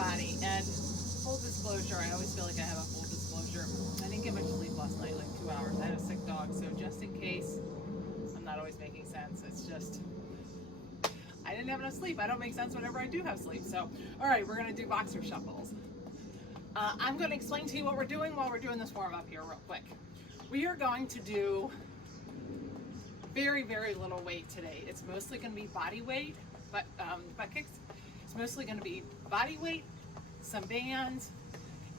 body. And full disclosure, I always feel like I have a full disclosure. I didn't get much sleep last night, like 2 hours. I had a sick dog, so just in case, I'm not always making sense. It's just, I didn't have enough sleep. I don't make sense whenever I do have sleep. So, all right, we're gonna do boxer shuffles. I'm gonna explain to you what we're doing while we're doing this warm up here real quick. We are going to do very, very little weight today. It's mostly gonna be body weight, butt kicks. It's mostly gonna be body weight, some bands,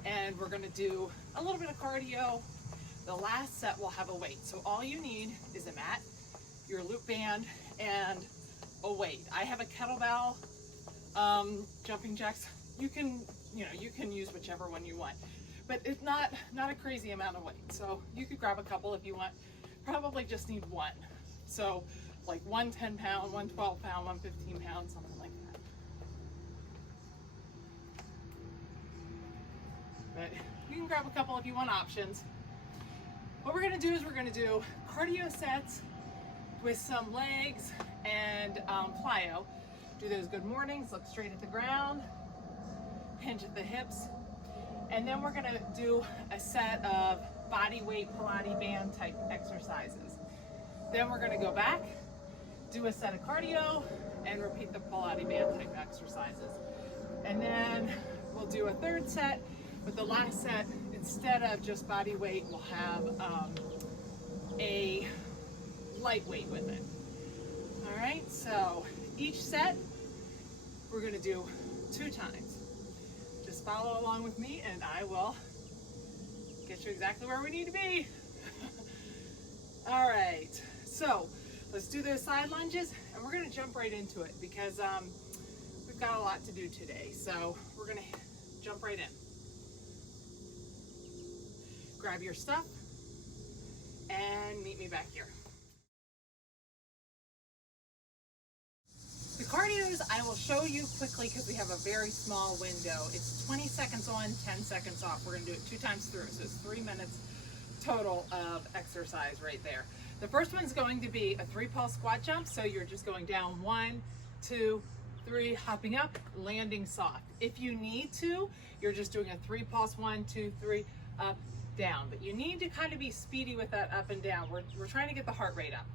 and we're gonna do a little bit of cardio. The last set will have a weight. So all you need is a mat, your loop band, and a weight. I have a kettlebell, jumping jacks. You can use whichever one you want, but it's not a crazy amount of weight. So you could grab a couple if you want. Probably just need one. So like one 10-pound, one 12-pound, one 15-pound, something like that. But you can grab a couple if you want options. What we're gonna do is we're gonna do cardio sets with some legs and plyo. Do those good mornings, look straight at the ground, hinge at the hips. And then we're gonna do a set of body weight Pilates band type exercises. Then we're gonna go back, do a set of cardio, and repeat the Pilates band type exercises. And then we'll do a third set, but the last set, instead of just body weight, we'll have a light weight with it. All right, so each set we're gonna do 2 times. Just follow along with me and I will get you exactly where we need to be. All right, so let's do those side lunges and we're gonna jump right into it because we've got a lot to do today. So we're gonna jump right in. Grab your stuff and meet me back here. The cardios I will show you quickly because we have a very small window. It's 20 seconds on, 10 seconds off. We're gonna do it 2 times through, so it's 3 minutes total of exercise right there. The first one's going to be a 3-pulse squat jump, so you're just going down 1, 2, 3, hopping up, landing soft. If you need to, you're just doing a 3-pulse 1, 2, 3, up, down. But you need to kind of be speedy with that up and down. We're trying to get the heart rate up.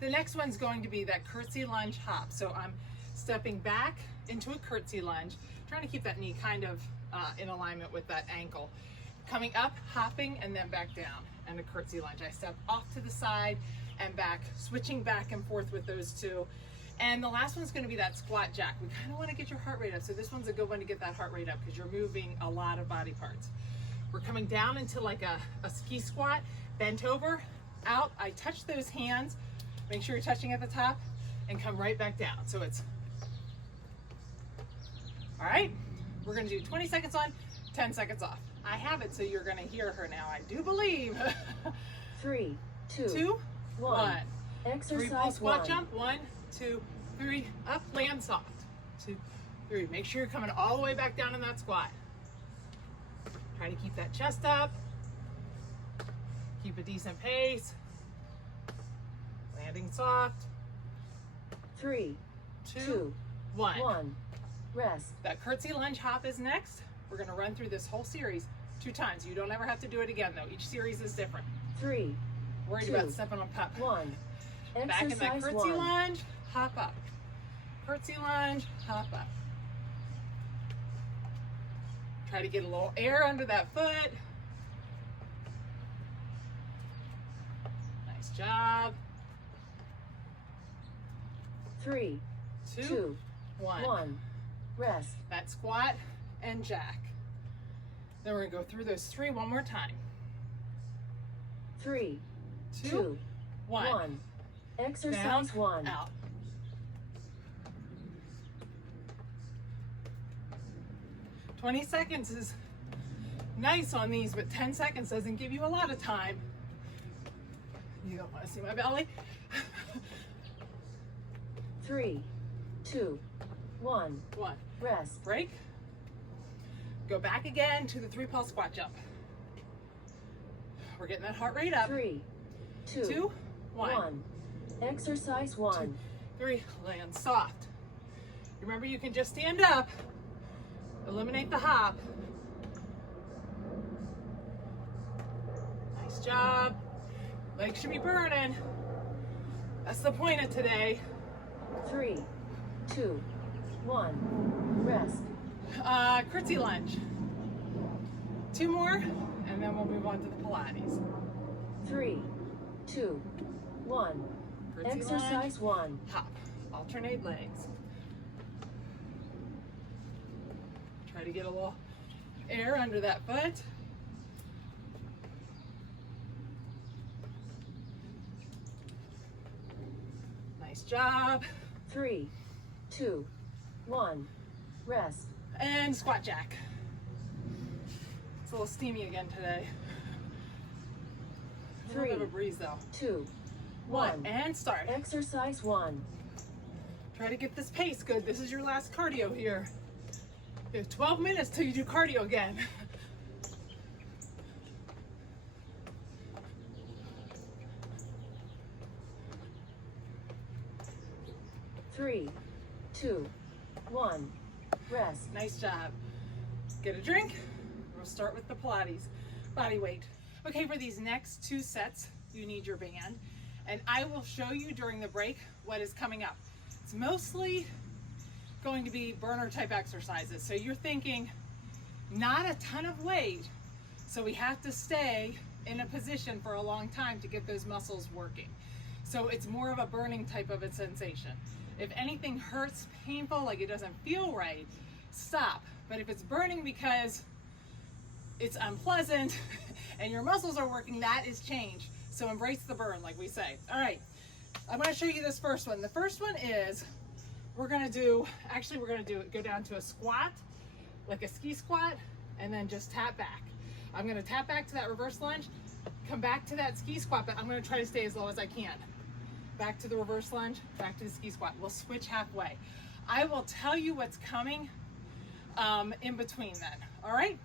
The next one's going to be that curtsy lunge hop. So I'm stepping back into a curtsy lunge, trying to keep that knee kind of in alignment with that ankle. Coming up, hopping, and then back down, and a curtsy lunge. I step off to the side and back, switching back and forth with those 2. And the last one's gonna be that squat jack. We kind of wanna get your heart rate up. So this one's a good one to get that heart rate up because you're moving a lot of body parts. We're coming down into like a ski squat, bent over, out. I touch those hands, make sure you're touching at the top, and come right back down. So it's, all right, we're gonna do 20 seconds on, 10 seconds off. I have it so you're gonna hear her now, I do believe. 3, 2, 1. Exercise 3-pulse squat 1. jump, 1, 2, 3, up, land soft. 2, 3, make sure you're coming all the way back down in that squat. Try to keep that chest up. Keep a decent pace. Landing soft. 3, 2, 1. Rest. That curtsy lunge hop is next. We're gonna run through this whole series 2 times. You don't ever have to do it again though. Each series is different. 3, Worried 2, about stepping on pup. 1. Back in that Exercise curtsy 1. lunge, hop up. Curtsy lunge, hop up. Try to get a little air under that foot. Nice job. 3, 2, 1. Rest. That squat and jack. Then we're gonna go through those 3 one more time. 3, 2, 1. Exercise Down, 1. out. "20 seconds is nice on these, but 10 seconds doesn't give you a lot of time. You don't want to see my belly. 3, 2, 1. Rest. Break. Go back again to the 3-pulse squat jump. We're getting that heart rate up. 3, 2, 1. Exercise 1. 2, 3, land soft. Remember, you can just stand up Eliminate the hop. Nice job. Legs should be burning. That's the point of today. 3, 2, 1. Rest. Curtsy lunge. 2 more, and then we'll move on to the Pilates. 3, 2, 1. Curtsy Exercise lunge. 1. Hop. Alternate legs. Try to get a little air under that foot. Nice job. 3, 2, 1. Rest. And squat jack. It's a little steamy again today. A little bit of a breeze though. 2, 1, and start. Exercise 1. Try to get this pace good. This is your last cardio here. You have 12 minutes till you do cardio again. Three, 2, 1. Rest. Nice job. Get a drink. We'll start with the Pilates. Body weight. Okay, for these next 2 sets, you need your band. And I will show you during the break what is coming up. It's mostly going to be burner type exercises. So you're thinking not a ton of weight. So we have to stay in a position for a long time to get those muscles working. So it's more of a burning type of a sensation. If anything hurts, painful, like it doesn't feel right, stop. But if it's burning because it's unpleasant and your muscles are working, that is change. So embrace the burn, like we say. All right, I'm gonna show you this first one. The first one is, we're gonna go down to a squat, like a ski squat, and then just tap back. I'm gonna tap back to that reverse lunge, come back to that ski squat, but I'm gonna try to stay as low as I can. Back to the reverse lunge, back to the ski squat. We'll switch halfway. I will tell you what's coming in between then, all right?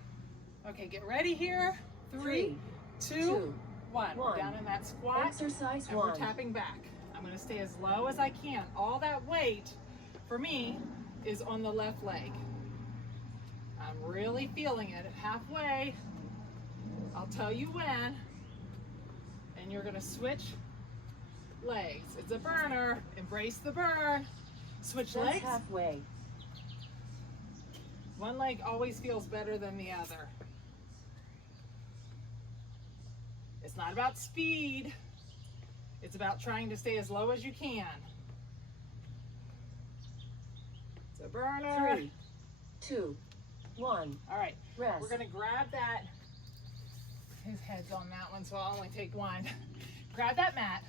Okay, get ready here. 3, 2, 1. We're down in that squat. Exercise and 1. We're tapping back. I'm gonna stay as low as I can. All that weight, for me, is on the left leg. I'm really feeling it. Halfway, I'll tell you when, and you're gonna switch legs. It's a burner. Embrace the burn. Switch That's legs. halfway. One leg always feels better than the other. It's not about speed. It's about trying to stay as low as you can. It's a burner. 3, 2, 1. All right. Rest. We're gonna grab that. His head's on that one, so I'll only take one. Grab that mat.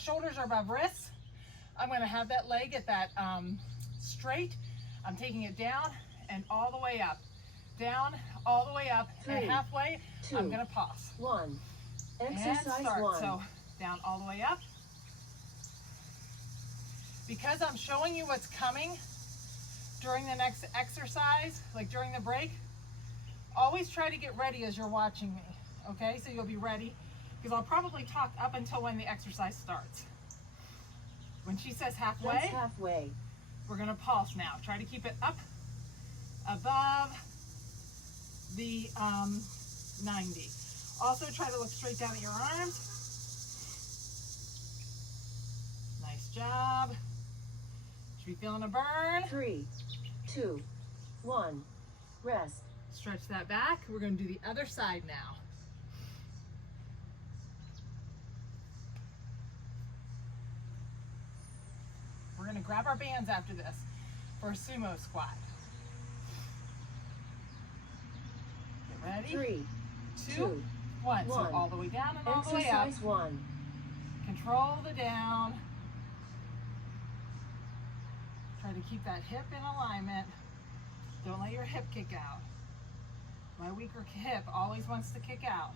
Shoulders are above wrists. I'm gonna have that leg at that straight. I'm taking it down and all the way up. Down, all the way up, 3, and halfway, 2, I'm gonna pause. 1. And Exercise start. 1. So down all the way up. Because I'm showing you what's coming during the next exercise, like during the break, always try to get ready as you're watching me, okay? So you'll be ready, because I'll probably talk up until when the exercise starts. When she says halfway, That's halfway. we're gonna pulse now. Try to keep it up above the 90. Also try to look straight down at your arms. Nice job. Should be feeling a burn. 3, 2, 1. Rest. Stretch that back. We're gonna do the other side now. We're gonna grab our bands after this for a sumo squat. Get ready? 3, 2, 1. So all the way down and all the way up. Exercise 1. Control the down. Try to keep that hip in alignment. Don't let your hip kick out. My weaker hip always wants to kick out.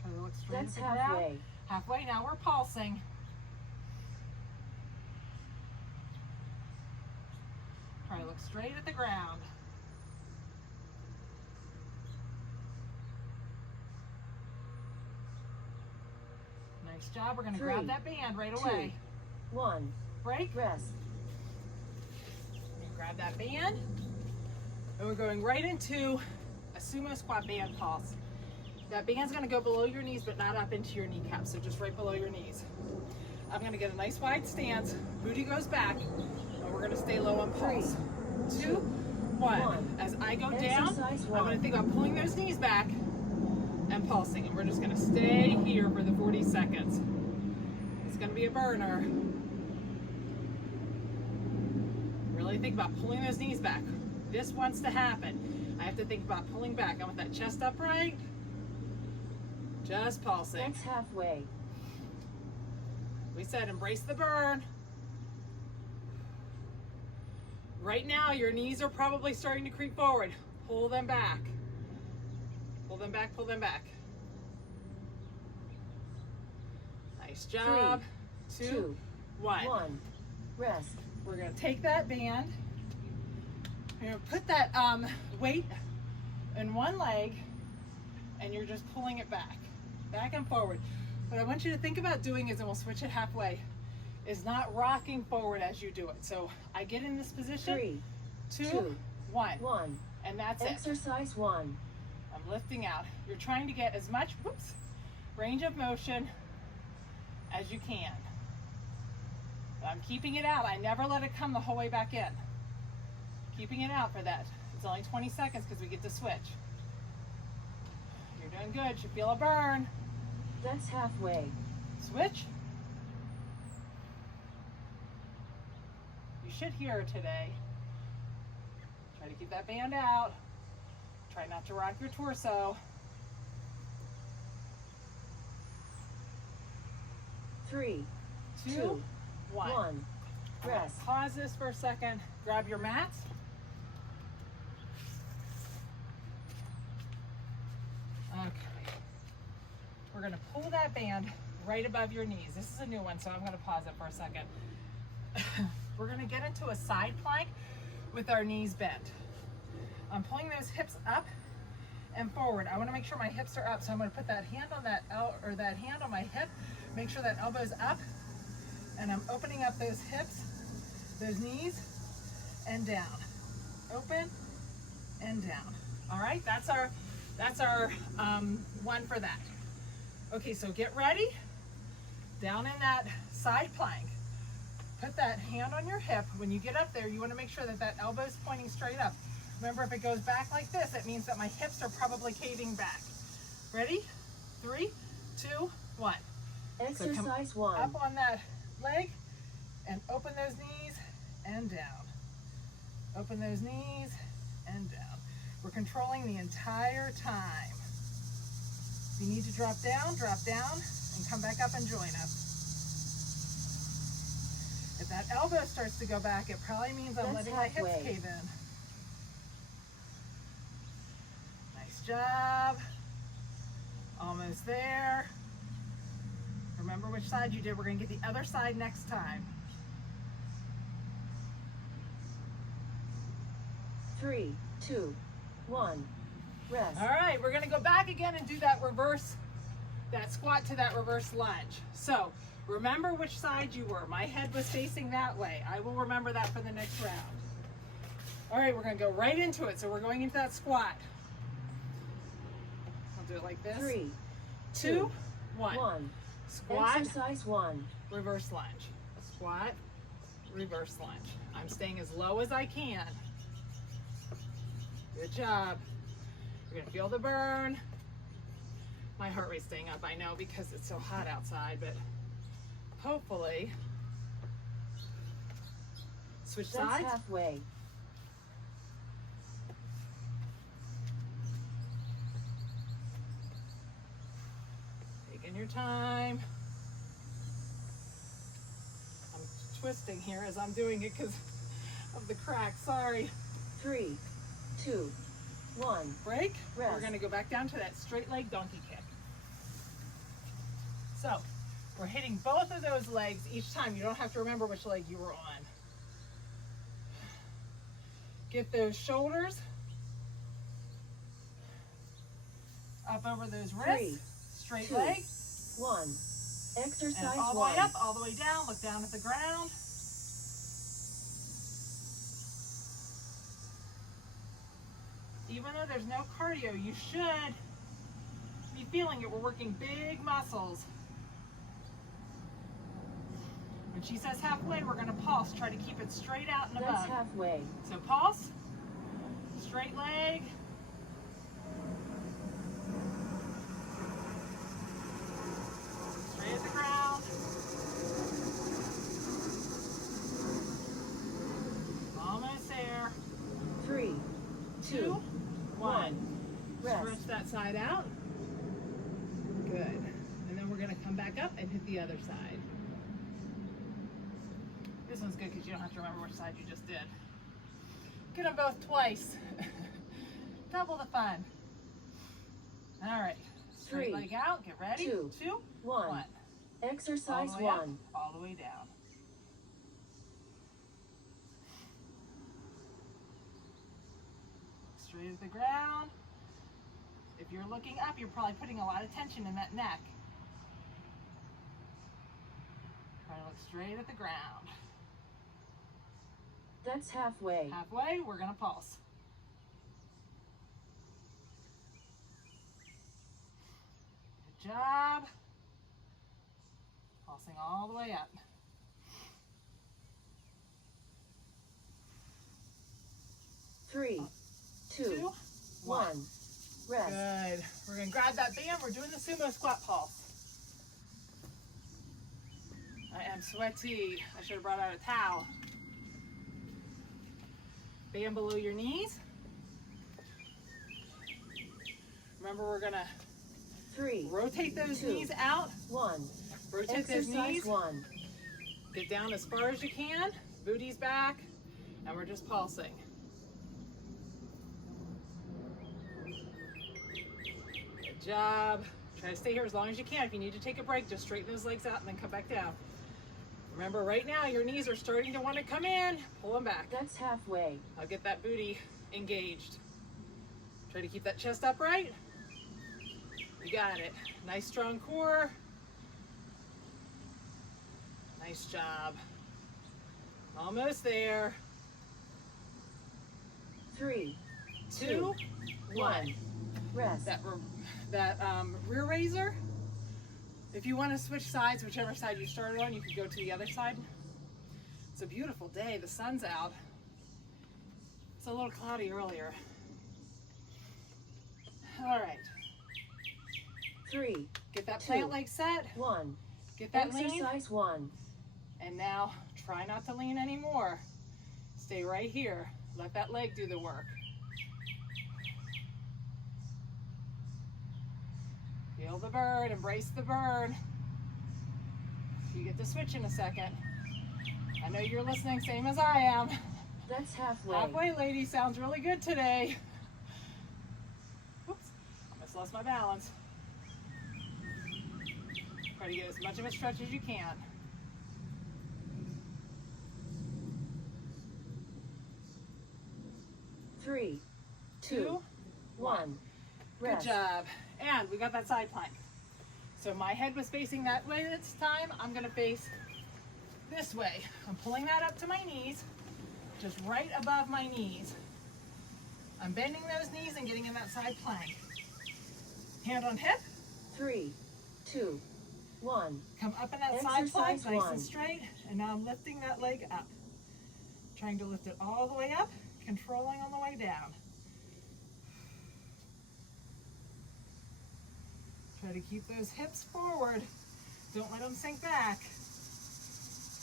Try to look straight That's at the ground. halfway. Halfway, now we're pulsing. Try to look straight at the ground. Nice job. We're going to 3, grab that band right 2, away. 1. break. Rest. Grab that band. And we're going right into a sumo squat band pulse. That band's gonna go below your knees, but not up into your kneecaps, so just right below your knees. I'm gonna get a nice wide stance, booty goes back, and we're gonna stay low on pulse. 2, 1. As I go down, I'm gonna think about pulling those knees back and pulsing, and we're just gonna stay here for the 40 seconds. It's gonna be a burner. Really think about pulling those knees back. This wants to happen. I have to think about pulling back. I want that chest upright. Just pulsing. That's halfway. We said embrace the burn. Right now, your knees are probably starting to creep forward. Pull them back. Pull them back, pull them back. Nice job. 3, 2, 1. Rest. We're gonna take that band. You're gonna put that weight in one leg, and you're just pulling it back and forward. What I want you to think about doing is, and we'll switch it halfway, is not rocking forward as you do it. So I get in this position, 3, 2, 1, 1. and that's it. Exercise 1. I'm lifting out. You're trying to get as much range of motion as you can. But I'm keeping it out. I never let it come the whole way back in. Keeping it out for that. It's only 20 seconds because we get to switch. You're doing good. You feel a burn. That's halfway. Switch. You should hear it today. Try to keep that band out. Try not to rock your torso. 3, 2, 1. Rest. Pause this for a second. Grab your mats. Okay. We're going to pull that band right above your knees. This is a new one, so I'm going to pause it for a second. We're going to get into a side plank with our knees bent. I'm pulling those hips up and forward. I want to make sure my hips are up, so I'm going to put that hand on that hand on my hip. Make sure that elbow's up, and I'm opening up those hips, those knees, and down. Open and down. All right, that's our one for that. Okay, so get ready. Down in that side plank. Put that hand on your hip. When you get up there, you want to make sure that that elbow's pointing straight up. Remember, if it goes back like this, it means that my hips are probably caving back. Ready? 3, 2, 1. Exercise So 1. up on that leg and open those knees and down. Open those knees and down. We're controlling the entire time. If you need to drop down, and come back up and join up. If that elbow starts to go back, it probably means I'm letting my hips cave in. Nice job. Almost there. Remember which side you did. We're going to get the other side next time. 3, 2, 1. Rest. All right, we're going to go back again and do that reverse, that squat to that reverse lunge. So remember which side you were. My head was facing that way. I will remember that for the next round. All right, we're going to go right into it. So we're going into that squat. I'll do it like this. 3, 2, 1. Squat, Exercise 1. reverse lunge. Squat, reverse lunge. I'm staying as low as I can. Good job. You're gonna feel the burn. My heart rate's staying up, I know, because it's so hot outside, but hopefully. Switch That's sides. halfway. Taking your time. I'm twisting here as I'm doing it because of the crack. Sorry. 3, 2, 1. Break. Rest. We're going to go back down to that straight leg donkey kick. So we're hitting both of those legs each time. You don't have to remember which leg you were on. Get those shoulders up over those wrists. 3, Straight 2, leg. 1. Exercise And all the 1. way up, all the way down. Look down at the ground. Even though there's no cardio, you should be feeling it. We're working big muscles. When she says halfway, we're going to pulse. Try to keep it straight out and That's above. halfway. So pulse, straight leg. Straight at the ground. Almost there. 3, 2, 1. Rest. Stretch that side out. Good. And then we're going to come back up and hit the other side. This one's good because you don't have to remember which side you just did. Get them both twice. Double the fun. All right. Straight 3, leg out. Get ready. 2, 1. 1. Exercise All the way up, 1. all the way down. Straight at the ground. If you're looking up, you're probably putting a lot of tension in that neck. Try to look straight at the ground. That's halfway. Halfway, we're going to pulse. Good job. Pulsing all the way up. 3, 2, 2, 1. Rest. Good. We're going to grab that band. We're doing the sumo squat pulse. I am sweaty. I should have brought out a towel. Band below your knees. Remember, we're going to 3, rotate those 2, knees out. 1. Rotate those Exercise knees. 1. Get down as far as you can. Booty's back. And we're just pulsing. Good job. Try to stay here as long as you can. If you need to take a break, just straighten those legs out and then come back down. Remember, right now, your knees are starting to want to come in. Pull them back. That's halfway. I'll get that booty engaged. Try to keep that chest upright. You got it. Nice strong core. Nice job. Almost there. 3, 2, 1. Rest. That rear raiser. If you want to switch sides, whichever side you started on, you could go to the other side. It's a beautiful day. The sun's out. It's a little cloudy earlier. All right. 3, Get that 2, plant leg set. 1. Get that lean. Exercise 1. And now try not to lean anymore. Stay right here. Let that leg do the work. Feel the burn, embrace the burn. You get to switch in a second. I know you're listening, same as I am. That's halfway. Halfway, lady, sounds really good today. Oops, almost lost my balance. Try to get as much of a stretch as you can. Three, 2, 1. Good Rest. job. And we got that side plank. So my head was facing that way this time. I'm going to face this way. I'm pulling that up to my knees, just right above my knees. I'm bending those knees and getting in that side plank. Hand on hip. 3, 2, 1. Come up in that side plank, Exercise nice 1. and straight. And now I'm lifting that leg up. Trying to lift it all the way up, controlling on the way down. Try to keep those hips forward. Don't let them sink back.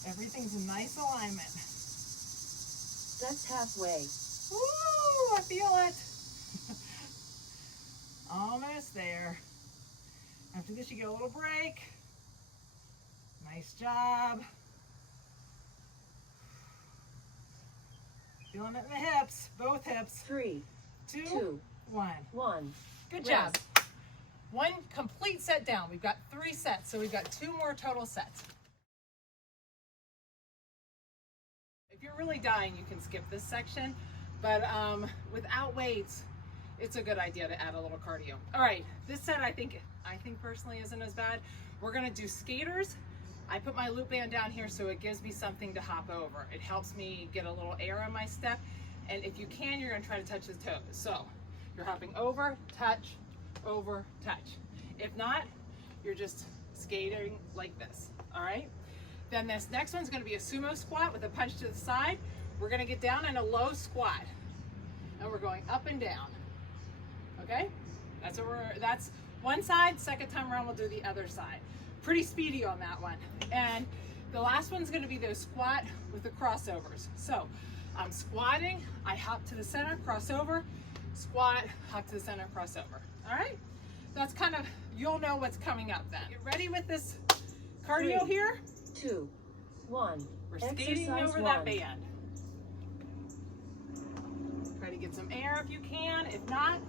Everything's in nice alignment. That's halfway. Woo! I feel it. Almost there. After this, you get a little break. Nice job. Feeling it in the hips, both hips. 3, 2, 1. 1. Good job. Rest. One complete set down. We've got 3 sets, so we've got 2 more total sets. If you're really dying, you can skip this section, but without weights, it's a good idea to add a little cardio. All right, this set I think personally isn't as bad. We're gonna do skaters. I put my loop band down here so it gives me something to hop over. It helps me get a little air on my step. And if you can, you're gonna try to touch the toes. So you're hopping over, touch. If not, you're just skating like this, all right? Then this next one's gonna be a sumo squat with a punch to the side. We're gonna get down in a low squat. And we're going up and down, okay? That's one side. Second time around, we'll do the other side. Pretty speedy on that one. And the last one's gonna be those squat with the crossovers. So I'm squatting, I hop to the center, crossover, squat, hop to the center, crossover. All right? That's kind of, you'll know what's coming up then. Get ready with this cardio 3, here. 2, 1. We're skating Exercise over 1. that band. Try to get some air if you can. If not,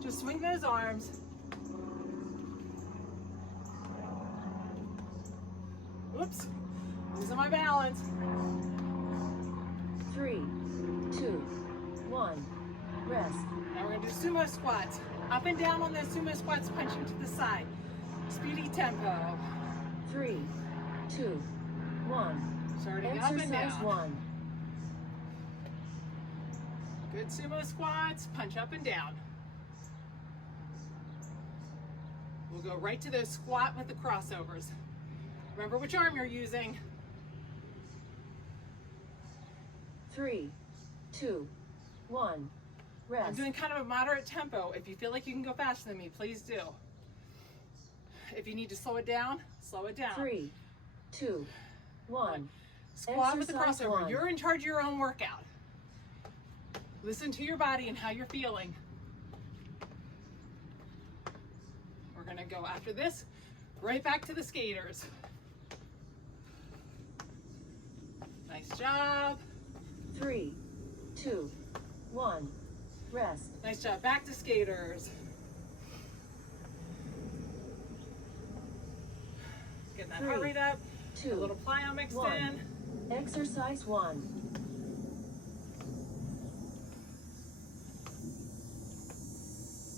just swing those arms. Oops, losing my balance. 3, 2, 1. Rest. Now we're gonna do sumo squats. Up and down on those sumo squats, punching to the side. Speedy tempo. 3, 2, 1. Starting up and Exercise down. 1. Good sumo squats, punch up and down. We'll go right to those squat with the crossovers. Remember which arm you're using. 3, 2, 1. Rest. I'm doing kind of a moderate tempo. If you feel like you can go faster than me, please do. If you need to slow it down, slow it down. 3, 2, 1. Squat with the Exercise crossover. 1. You're in charge of your own workout. Listen to your body and how you're feeling. We're gonna go after this, right back to the skaters. Nice job. 3, 2, 1. Rest. Nice job. Back to skaters. Getting that heart 3, rate up. 2, A little plyo mixed 1. in. Exercise 1.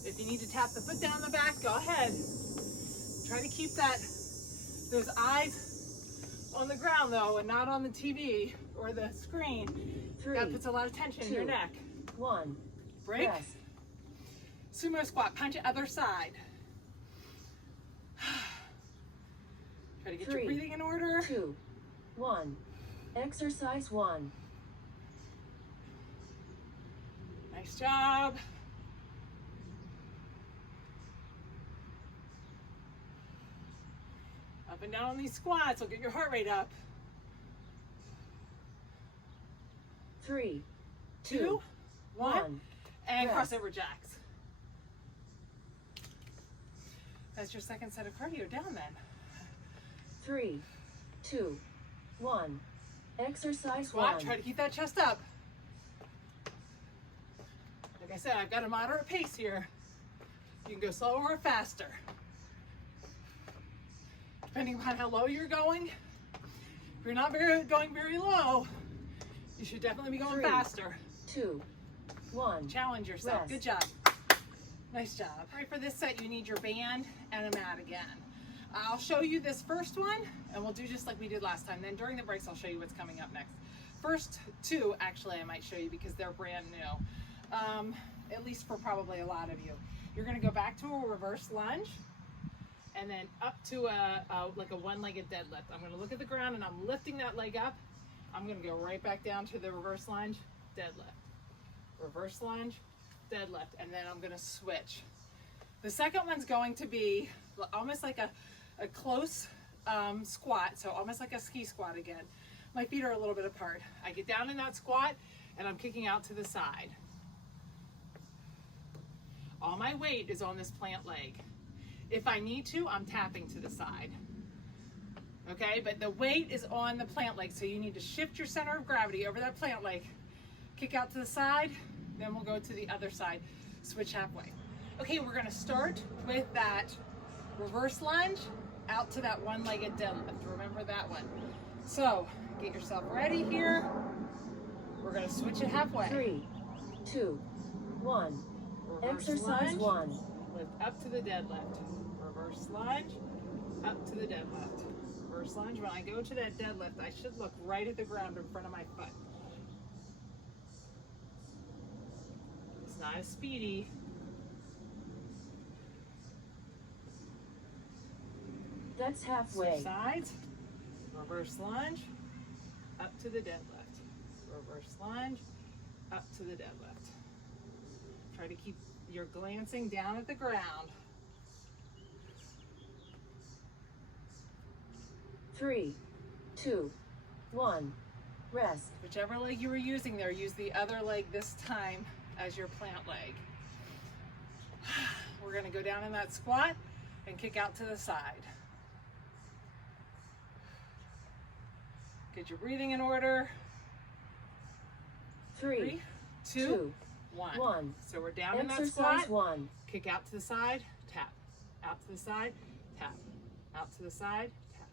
If you need to tap the foot down the back, go ahead. Try to keep those eyes on the ground though, and not on the TV or the screen. 3, That puts a lot of tension in your 2, neck. 1. Break. Rest. Sumo squat, punch it other side. Try to get 3, your breathing in order. 2, 1. Exercise 1. Nice job. Up and down on these squats will get your heart rate up. 3, 2, 2, 1, 1. and Rest. crossover jacks. That's your second set of cardio down then. 3, 2, 1. Exercise Squat, 1. try to keep that chest up. Like I said, I've got a moderate pace here. You can go slower or faster. Depending upon how low you're going. If you're not going very low, you should definitely be going 3, faster. 2, 1. Challenge yourself. Rest. Good job. Nice job. All right, for this set, you need your band and a mat again. I'll show you this first one, and we'll do just like we did last time. Then during the breaks, I'll show you what's coming up next. First two, actually, I might show you because they're brand new, at least for probably a lot of you. You're gonna go back to a reverse lunge, and then up to like a one-legged deadlift. I'm gonna look at the ground, and I'm lifting that leg up. I'm gonna go right back down to the reverse lunge, deadlift. Reverse lunge, deadlift, and then I'm gonna switch. The second one's going to be almost like a close squat, so almost like a ski squat again. My feet are a little bit apart. I get down in that squat and I'm kicking out to the side. All my weight is on this plant leg. If I need to, I'm tapping to the side. Okay, but the weight is on the plant leg, so you need to shift your center of gravity over that plant leg. Kick out to the side, then we'll go to the other side, switch halfway. Okay, we're gonna start with that reverse lunge out to that one-legged deadlift. Remember that one. So, get yourself ready here. We're gonna switch it halfway. 3, 2, 1. Reverse Exercise lunge. 1. Lift up to the deadlift. Reverse lunge, up to the deadlift. Reverse lunge. When I go to that deadlift, I should look right at the ground in front of my foot. It's not as speedy. That's halfway. Switch sides. Reverse lunge, up to the deadlift. Reverse lunge, up to the deadlift. Try to keep your glancing down at the ground. 3, 2, 1. Rest. Whichever leg you were using there, use the other leg this time as your plant leg. We're going to go down in that squat and kick out to the side. Get your breathing in order. 3, 2, 1. 1. So we're down in that Exercise squat. 1. Kick out to the side, tap. Out to the side, tap. Out to the side, tap.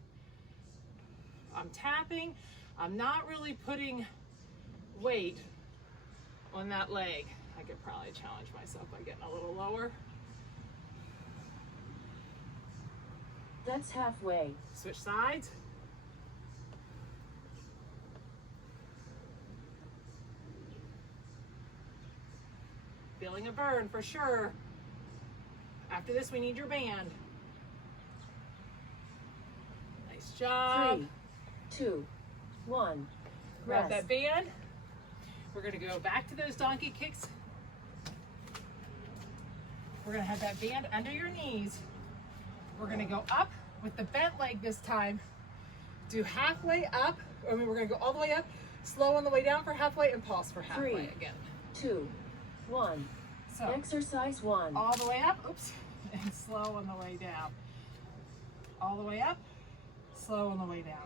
I'm tapping. I'm not really putting weight on that leg. I could probably challenge myself by getting a little lower. That's halfway. Switch sides. Feeling a burn for sure. After this, we need your band. Nice job. 3, 2, 1. Grab Rest. that band. We're going to go back to those donkey kicks. We're going to have that band under your knees. We're going to go up with the bent leg this time. Do halfway up. We're going to go all the way up, slow on the way down for halfway, and pause for halfway 3, again. 2, 1. So Exercise 1. all the way up, oops, and slow on the way down. All the way up, slow on the way down.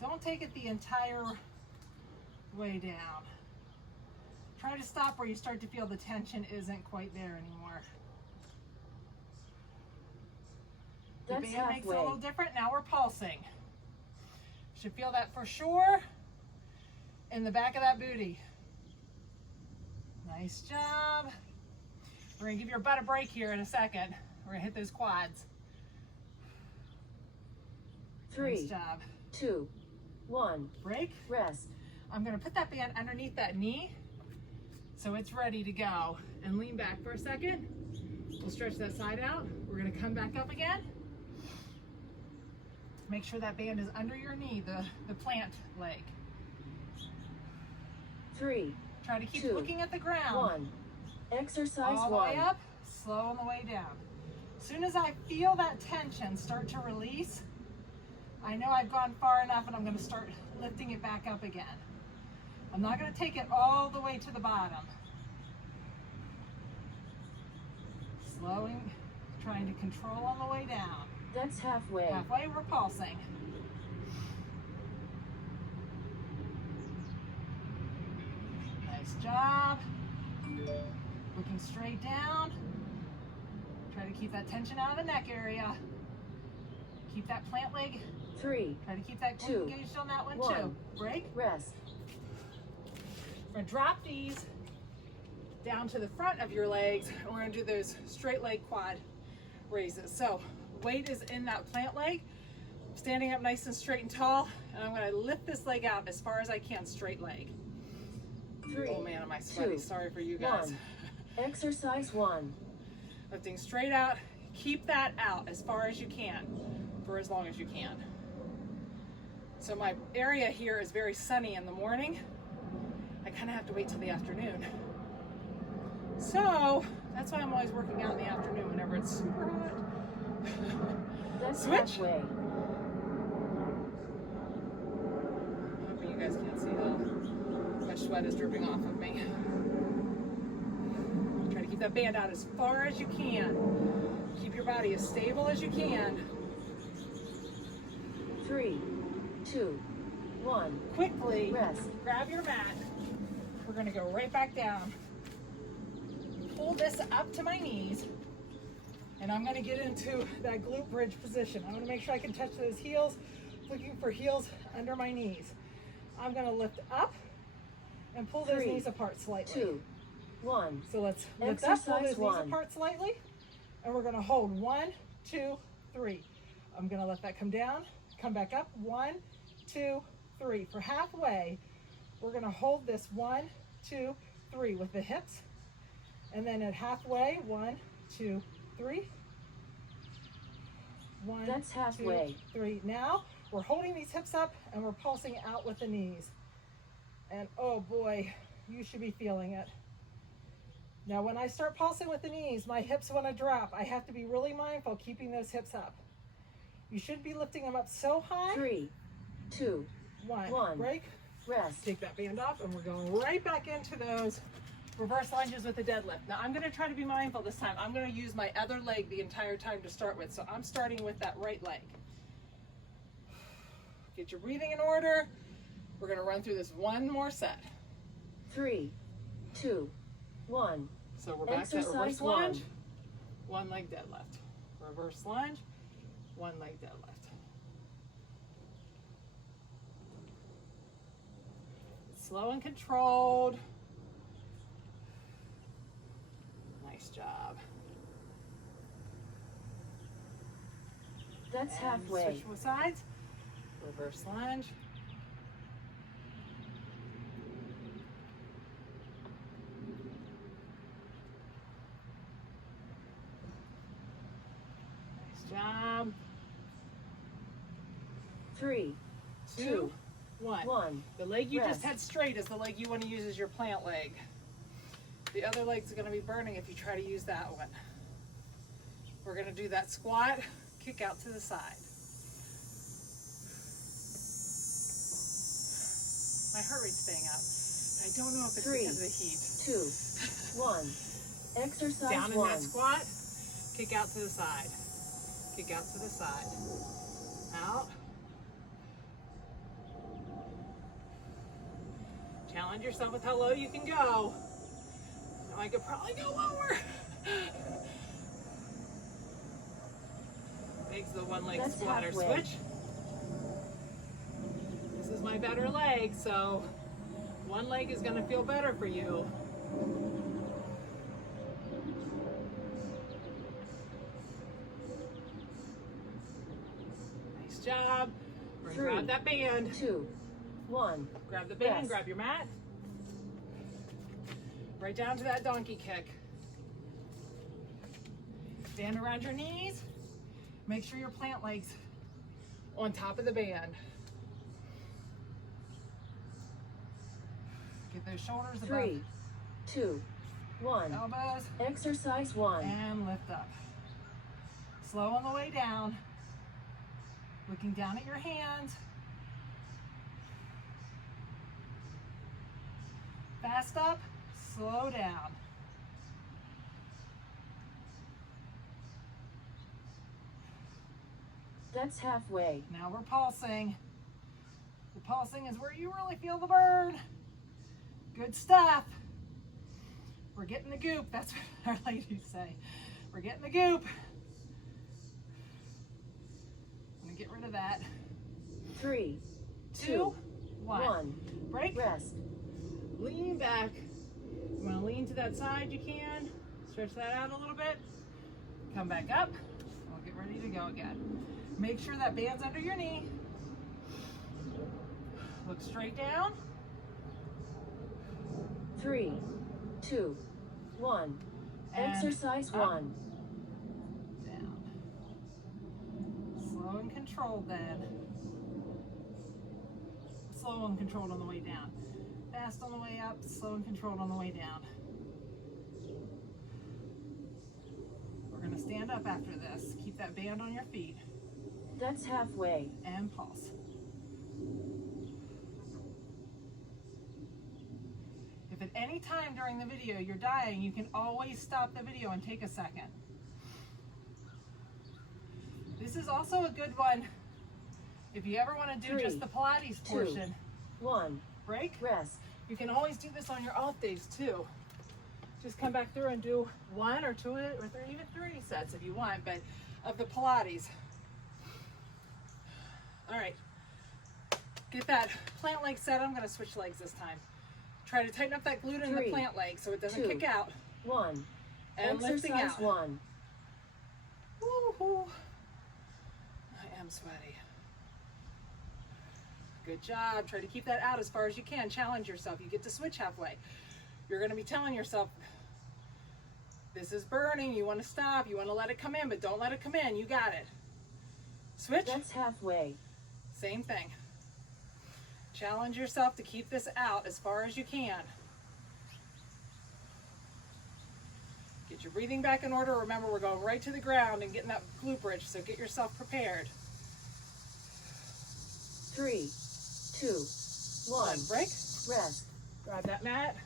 Don't take it the entire way down. Try to stop where you start to feel the tension isn't quite there anymore. The That's band makes it a halfway. little different. Now we're pulsing. Should feel that for sure in the back of that booty. Nice job. We're gonna give your butt a break here in a second. We're gonna hit those quads. 3, Nice job. 2, 1. Break. Rest. I'm gonna put that band underneath that knee so it's ready to go. And lean back for a second. We'll stretch that side out. We're gonna come back up again. Make sure that band is under your knee, the plant leg. 3, Try to keep 2, looking at the ground. 1. Exercise All the 1. way up, slow on the way down. As soon as I feel that tension start to release, I know I've gone far enough and I'm going to start lifting it back up again. I'm not going to take it all the way to the bottom. Slowing, trying to control on the way down. That's halfway. Halfway, we're pulsing. Nice job. Looking straight down. Try to keep that tension out of the neck area. Keep that plant leg. 3, Try to keep that 2, glute engaged on that one 1. too. Break. Rest. We're gonna drop these down to the front of your legs. And we're gonna do those straight leg quad raises. So weight is in that plant leg. Standing up nice and straight and tall. And I'm gonna lift this leg out as far as I can, straight leg. 3, Oh man, am I sweaty? 2, Sorry for you guys. 1. Exercise 1. Lifting straight out. Keep that out as far as you can for as long as you can. So my area here is very sunny in the morning. I kind of have to wait till the afternoon. So that's why I'm always working out in the afternoon whenever it's super hot. That's Switch. halfway. Hoping you guys can't see how much sweat is dripping off of me. Try to keep that band out as far as you can. Keep your body as stable as you can. 3, 2, 1. Quickly Rest. grab your mat. We're going to go right back down. Pull this up to my knees. And I'm going to get into that glute bridge position. I'm going to make sure I can touch those heels. Looking for heels under my knees. I'm going to lift up and pull those 3, knees apart slightly. 2, 1. So let's lift up, pull Exercise those knees 1. apart slightly, and we're gonna hold 1, 2, 3. I'm gonna let that come down, come back up, 1, 2, 3. For halfway, we're gonna hold this 1, 2, 3 with the hips, and then at halfway, 1, 2, 3. 1, That's halfway. 2, 3. Now we're holding these hips up and we're pulsing out with the knees. And oh boy, you should be feeling it. Now when I start pulsing with the knees, my hips want to drop. I have to be really mindful keeping those hips up. You should be lifting them up so high. 3, 2, 1. Break. rest. Take that band off and we're going right back into those reverse lunges with the deadlift. Now I'm going to try to be mindful this time. I'm going to use my other leg the entire time to start with. So I'm starting with that right leg. Get your breathing in order. We're going to run through this one more set. 3, 2, 1. So we're back to that reverse Exercise 1. lunge, one leg deadlift. Reverse lunge, one leg deadlift. Slow and controlled. Nice job. That's And halfway. switch with sides. Reverse lunge. Nice job. 3, 2, 1. 1. The leg you Rest. just had straight is the leg you want to use as your plant leg. The other leg's going to be burning if you try to use that one. We're going to do that squat, kick out to the side. My heart rate's staying up. I don't know if it's 3, because of the heat. 2, 1. Exercise Down in 1. that squat, kick out to the side. Kick out to the side. Out. Challenge yourself with how low you can go. Now I could probably go lower. Makes the one leg That's squatter halfway. switch. This is my better leg, so one leg is going to feel better for you. Nice job. We're going to 3, grab that band. 2, 1. Grab the band, Rest. grab your mat. Right down to that donkey kick. Band around your knees. Make sure your plant leg's on top of the band. Get those shoulders above 3, 2, 1. elbows Exercise 1. and lift up. Slow on the way down. Looking down at your hands. Fast up, slow down. That's halfway. Now we're pulsing. The pulsing is where you really feel the burn. Good stuff. We're getting the goop. That's what our ladies say. We're getting the goop. I'm gonna get rid of that. 3, 2, 2, 1. 1. Break. Rest. Lean back. You want to lean to that side, you can. Stretch that out a little bit. Come back up. We'll get ready to go again. Make sure that band's under your knee. Look straight down. 3, 2, 1. And Exercise up. 1. Down. Slow and controlled then. Slow and controlled on the way down. Fast on the way up, slow and controlled on the way down. We're going to stand up after this. Keep that band on your feet That's halfway. and pulse. If at any time during the video you're dying, you can always stop the video and take a second. This is also a good one if you ever want to do 3, just the Pilates 2, portion. 1. Break. Rest. You can always do this on your off days too. Just come back through and do 1 or 2 or 3, even 3 sets if you want, but of the Pilates. All right, get that plant leg set. I'm gonna switch legs this time. Try to tighten up that glute in the 3, plant leg so it doesn't 2, kick out. 1. And lifting Exercise out. 1. Woo-hoo. I am sweaty. Good job. Try to keep that out as far as you can. Challenge yourself. You get to switch halfway. You're going to be telling yourself, this is burning. You want to stop. You want to let it come in, but don't let it come in. You got it. Switch. That's halfway. Same thing. Challenge yourself to keep this out as far as you can. Get your breathing back in order. Remember, we're going right to the ground and getting that glute bridge, so get yourself prepared. 3, 2, 1. Break. Rest. Grab that mat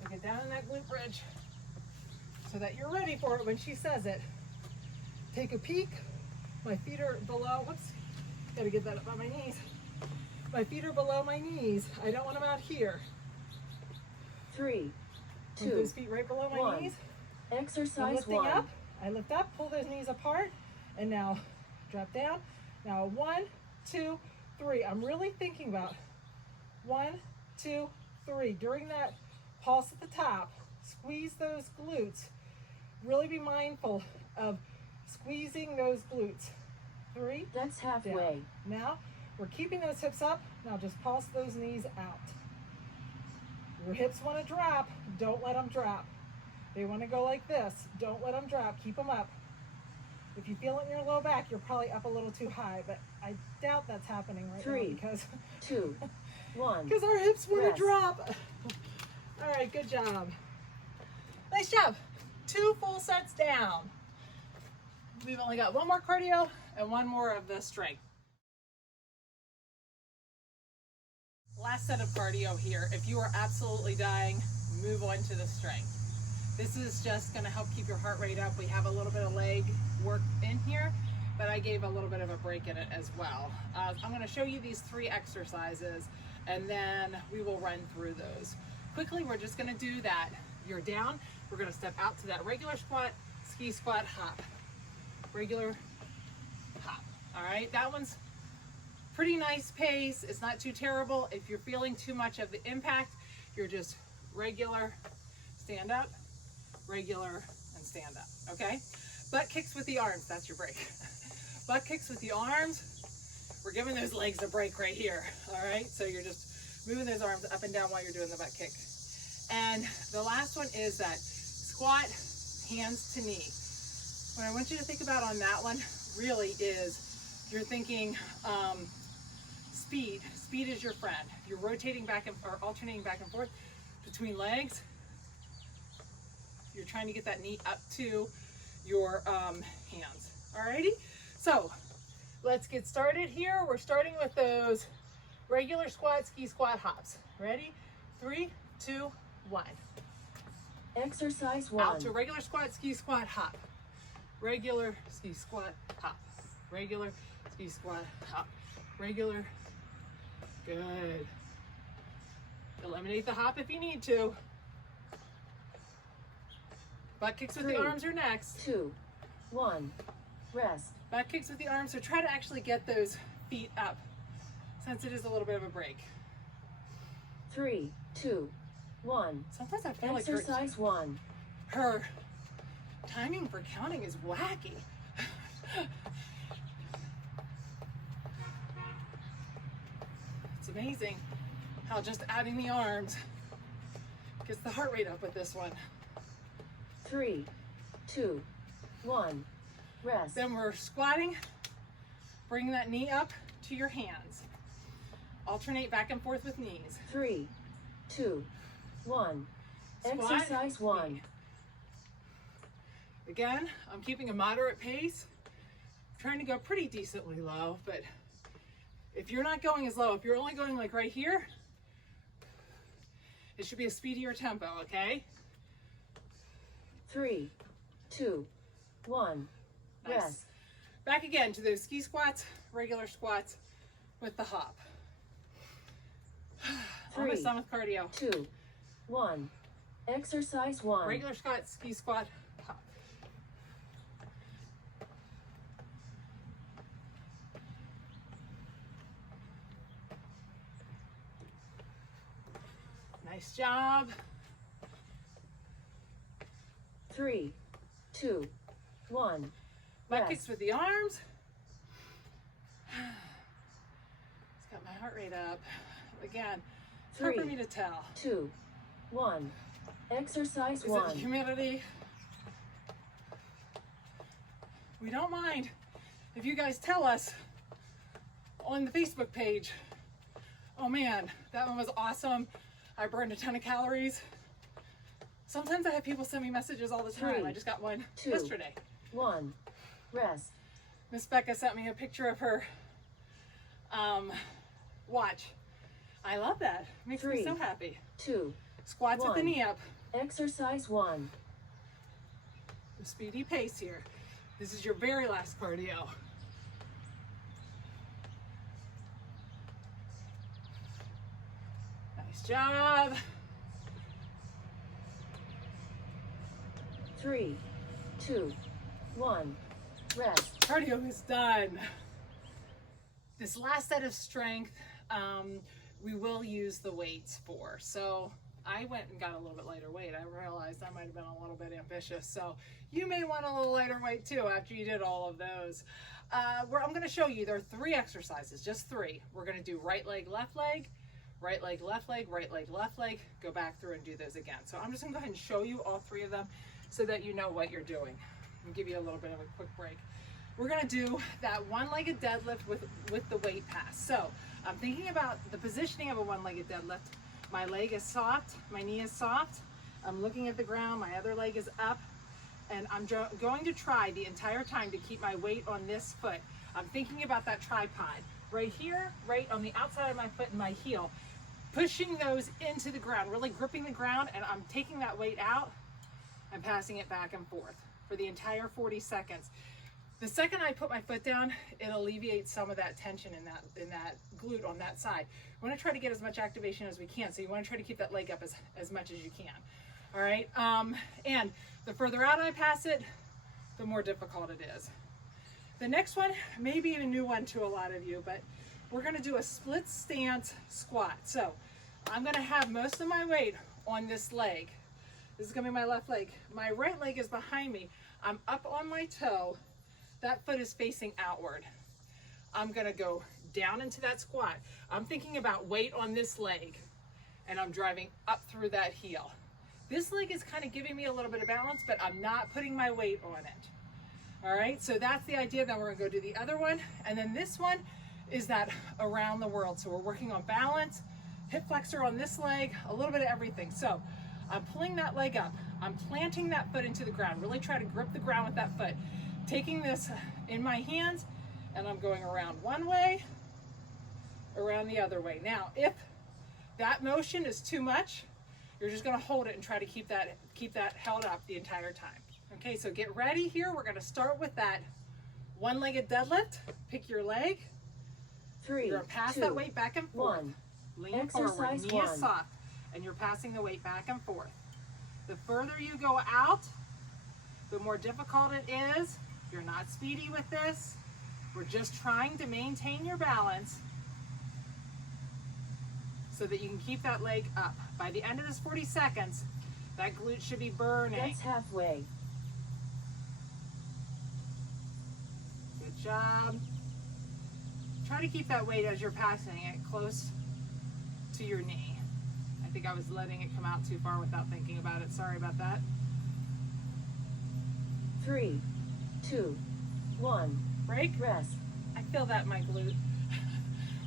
and get down in that glute bridge so that you're ready for it when she says it. Take a peek. My feet are below. Whoops. Gotta get that up on my knees. My feet are below my knees. I don't want them out here. 3, Put 2, those feet right below my 1. knees. I'm Exercise lifting 1. up. I lift up, pull those knees apart, and now drop down. Now 1, 2, 3. I'm really thinking about 1, 2, 3. During that pulse at the top, squeeze those glutes. Really be mindful of squeezing those glutes. 3. That's Down. halfway. Now we're keeping those hips up. Now just pulse those knees out. Your hips want to drop. Don't let them drop. They want to go like this. Don't let them drop. Keep them up. If you feel it in your low back, you're probably up a little too high, but I doubt that's happening right 3, now because 2, 1. our hips want Rest. to drop. All right, good job. Nice job. 2 full sets down. We've only got 1 more cardio and 1 more of the strength. Last set of cardio here. If you are absolutely dying, move on to the strength. This is just going to help keep your heart rate up. We have a little bit of leg work in here, but I gave a little bit of a break in it as well. I'm going to show you these 3 exercises and then we will run through those. Quickly, we're just going to do that. You're down. We're going to step out to that regular squat, ski squat, hop. Regular hop. All right, that one's pretty nice pace. It's not too terrible. If you're feeling too much of the impact, you're just regular, stand up, regular, and stand up, okay? Butt kicks with the arms, that's your break. Butt kicks with the arms. We're giving those legs a break right here, all right? So you're just moving those arms up and down while you're doing the butt kick. And the last one is that squat, hands to knee. What I want you to think about on that one really is you're thinking speed. Speed is your friend. You're rotating back and or alternating back and forth between legs. You're trying to get that knee up to your hands. Alrighty, so let's get started here. We're starting with those regular squat, ski squat hops. Ready? 3, 2, 1. Exercise 1. Out to regular squat, ski squat, hop. Regular ski squat, hop. Regular ski squat, hop. Regular. Good. Eliminate the hop if you need to. Butt kicks with 3, the arms are next. 2, 1. Rest. Butt kicks with the arms, so try to actually get those feet up since it is a little bit of a break. 3, 2, 1. Sometimes I feel like Exercise 1. her timing for counting is wacky. It's amazing how just adding the arms gets the heart rate up with this one. 3, 2, 1. Rest. Then we're squatting, bring that knee up to your hands. Alternate back and forth with knees. 3, 2, 1. Squat, Exercise 1. knee. Again, I'm keeping a moderate pace. I'm trying to go pretty decently low, but if you're not going as low, if you're only going like right here, it should be a speedier tempo, okay? 3, 2, 1. Nice. Rest. Back again to those ski squats, regular squats with the hop. 3, Almost done with cardio. 2, 1. Exercise 1. Regular squat, ski squat, hop. Nice job. 3, 2, 1. Butt Rest. kicks with the arms. It's got my heart rate up. Again, it's hard for 3, me to tell. 2, 1. Exercise Is it 1. humidity? We don't mind if you guys tell us on the Facebook page, oh man, that one was awesome. I burned a ton of calories. Sometimes I have people send me messages all the time. 3, I just got one 2, yesterday. 1. Rest. Miss Becca sent me a picture of her watch. I love that. Makes me 3, so happy. 2. Squats with the 1. knee up. Exercise 1. A speedy pace here. This is your very last cardio. Nice job. 3, 2, 1. Rest. Cardio is done. This last set of strength, we will use the weights for. So I went and got a little bit lighter weight. I realized I might have been a little bit ambitious. So you may want a little lighter weight too after you did all of those. I'm going to show you, there are 3 exercises, just 3. We're going to do right leg, left leg, right leg, left leg, right leg, left leg. Go back through and do those again. So I'm just going to go ahead and show you all 3 of them so that you know what you're doing. I'll give you a little bit of a quick break. We're going to do that one-legged deadlift with the weight pass. So I'm thinking about the positioning of a one-legged deadlift. My leg is soft, my knee is soft. I'm looking at the ground, my other leg is up, and I'm going to try the entire time to keep my weight on this foot. I'm thinking about that tripod right here, right on the outside of my foot and my heel, pushing those into the ground, really gripping the ground, and I'm taking that weight out and passing it back and forth for the entire 40 seconds. The second I put my foot down, it alleviates some of that tension in that glute on that side. We want to try to get as much activation as we can, so you want to try to keep that leg up as much as you can. All right, and the further out I pass it, the more difficult it is. The next one may be a new one to a lot of you, but we're going to do a split stance squat. So I'm going to have most of my weight on this leg. This is going to be my left leg. My right leg is behind me. I'm up on my toe. That foot is facing outward. I'm gonna go down into that squat. I'm thinking about weight on this leg, and I'm driving up through that heel. This leg is kind of giving me a little bit of balance, but I'm not putting my weight on it. All right, so that's the idea. Then we're gonna go do the other one, and then this one is that around the world. So we're working on balance, hip flexor on this leg, a little bit of everything. So I'm pulling that leg up. I'm planting that foot into the ground. Really try to grip the ground with that foot. Taking this in my hands, and I'm going around one way, around the other way. Now, if that motion is too much, you're just going to hold it and try to keep that held up the entire time. Okay, so get ready here. We're going to start with that one-legged deadlift. Pick your leg. 3, You're going to pass 2, that weight back and forth. 1. Lean forward, Exercise knee 1. is soft, and you're passing the weight back and forth. The further you go out, the more difficult it is. You're not speedy with this. We're just trying to maintain your balance so that you can keep that leg up. By the end of this 40 seconds, that glute should be burning. That's halfway. Good job. Try to keep that weight as you're passing it close to your knee. I think I was letting it come out too far without thinking about it. Sorry about that. 3, 2, 1. Break. Rest. I feel that in my glute.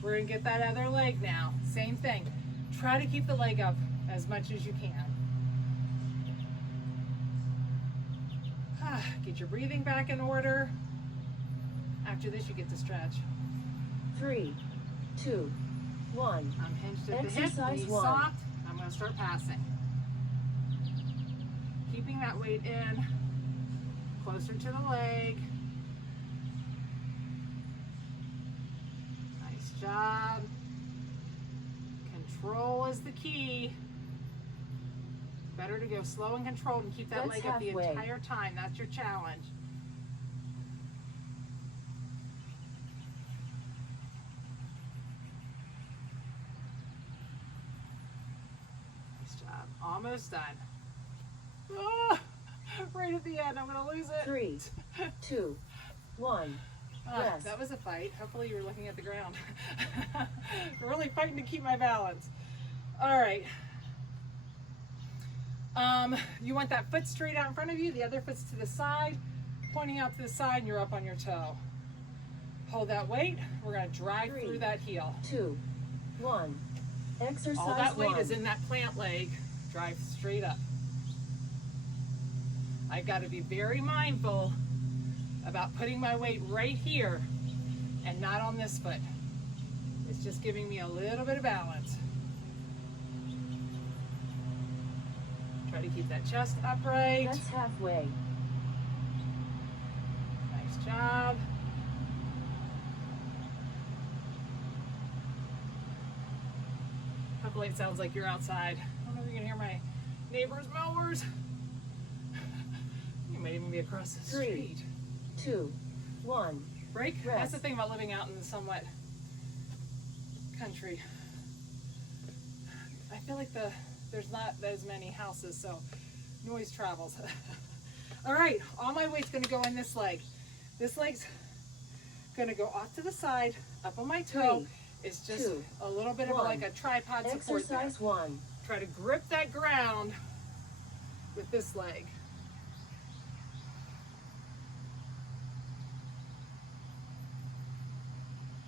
We're gonna get that other leg now. Same thing. Try to keep the leg up as much as you can. Get your breathing back in order. After this, you get to stretch. 3, 2, 1. I'm hinged at the hip, Exercise knees 1. soft. I'm gonna start passing. Keeping that weight in, closer to the leg. Nice job. Control is the key. Better to go slow and controlled and keep that That's leg up the halfway. entire time. That's your challenge. Almost done. Oh, right at the end, I'm gonna lose it. 3, 2, 1. Rest. That was a fight. Hopefully you were looking at the ground. Really fighting to keep my balance. All right. You want that foot straight out in front of you, the other foot's to the side, pointing out to the side, and you're up on your toe. Hold that weight. We're gonna drive 3, through that heel. 2, 1. Exercise All that weight 1. is in that plant leg. Drive straight up. I've got to be very mindful about putting my weight right here and not on this foot. It's just giving me a little bit of balance. Try to keep that chest upright. That's halfway. Nice job. Hopefully it sounds like you're outside. I don't know if you can hear my neighbor's mowers. You might even be across the 3, street. 2, 1. Break? Rest. That's the thing about living out in the somewhat country. I feel like there's not as many houses, so noise travels. All right, all my weight's gonna go in this leg. This leg's gonna go off to the side, up on my toe. 3, It's just 2, a little bit of 1. like a tripod support there. Exercise 1. Try to grip that ground with this leg.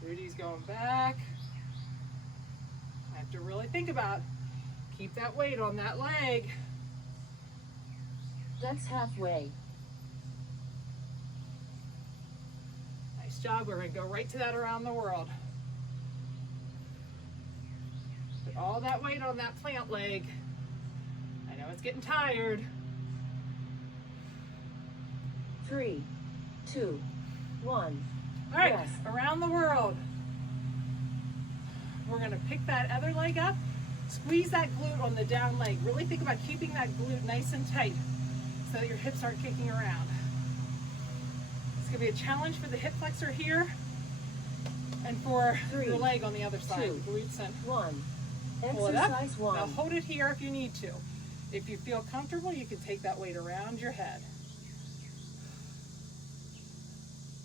Rudy's going back. I have to really think about, keep that weight on that leg. That's halfway. Nice job. We're going to go right to that around the world. Put all that weight on that plant leg. I know it's getting tired. 3, 2, 1. All right, Rest. around the world. We're gonna pick that other leg up, squeeze that glute on the down leg. Really think about keeping that glute nice and tight so that your hips aren't kicking around. It's gonna be a challenge for the hip flexor here and for 3, your leg on the other side. 2, Glutes and 1. pull it up. Exercise Now 1. hold it here if you need to. If you feel comfortable, you can take that weight around your head.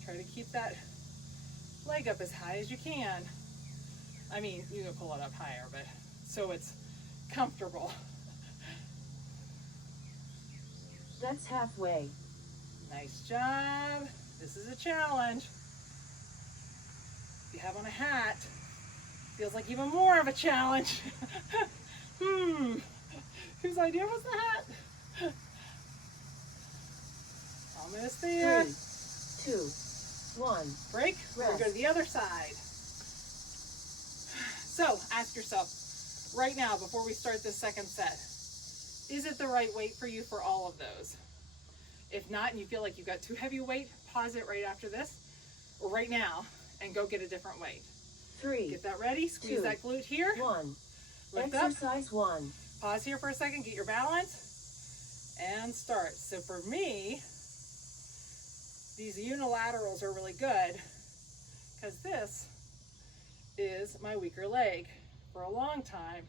Try to keep that leg up as high as you can. I mean, you can pull it up higher, but so it's comfortable. That's halfway. Nice job. This is a challenge. If you have on a hat, feels like even more of a challenge. Whose idea was the hat? Almost there. 3, 2, 1. Break. We're going to go to the other side. So ask yourself right now, before we start this second set, is it the right weight for you for all of those? If not, and you feel like you've got too heavy weight, pause it right after this, or right now, and go get a different weight. 3, Get that ready. Squeeze 2, that glute here. 1. Lift up. Exercise 1. Pause here for a second. Get your balance. And start. So for me, these unilaterals are really good because this is my weaker leg. For a long time,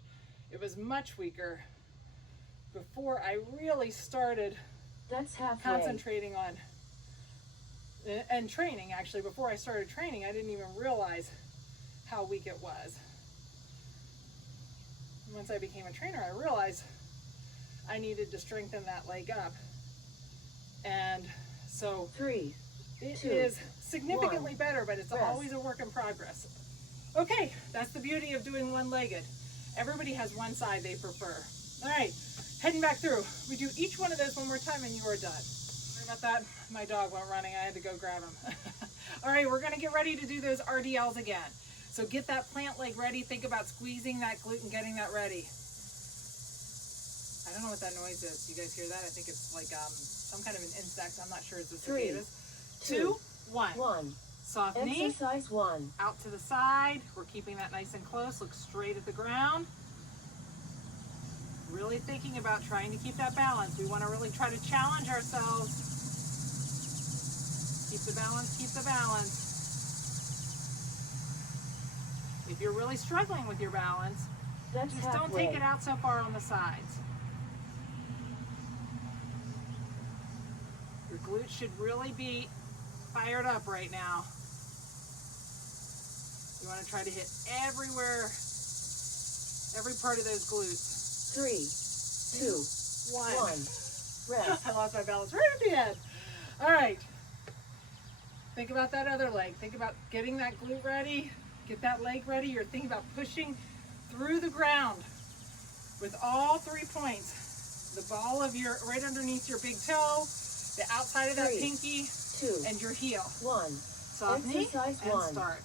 it was much weaker before I really started That's halfway. concentrating on and training. Actually, before I started training, I didn't even realize how weak it was. Once I became a trainer, I realized I needed to strengthen that leg up. And so 3, it 2, is significantly 1. better, but it's Rest. always a work in progress. Okay, that's the beauty of doing one-legged. Everybody has one side they prefer. All right, heading back through. We do each one of those one more time and you are done. Sorry about that. My dog went running. I had to go grab him. All right, we're going to get ready to do those RDLs again. So get that plant leg ready. Think about squeezing that glute and getting that ready. I don't know what that noise is. You guys hear that? I think it's like some kind of an insect. I'm not sure. It's the 3, cicadas. 2, 2, 1. 1. Soft knee. Exercise 1. Out to the side. We're keeping that nice and close. Look straight at the ground. Really thinking about trying to keep that balance. We want to really try to challenge ourselves. Keep the balance, keep the balance. If you're really struggling with your balance, That's just halfway. don't take it out so far on the sides. glutes should really be fired up right now. You want to try to hit everywhere, every part of those glutes. 3, 2, 1. 1. Rest. I lost my balance right at the end. All right. Think about that other leg. Think about getting that glute ready. Get that leg ready. You're thinking about pushing through the ground with all 3 points. The ball of your, right underneath your big toe, the outside of that 3, pinky, 2, and your heel. 1. Soft knee Exercise and 1. start.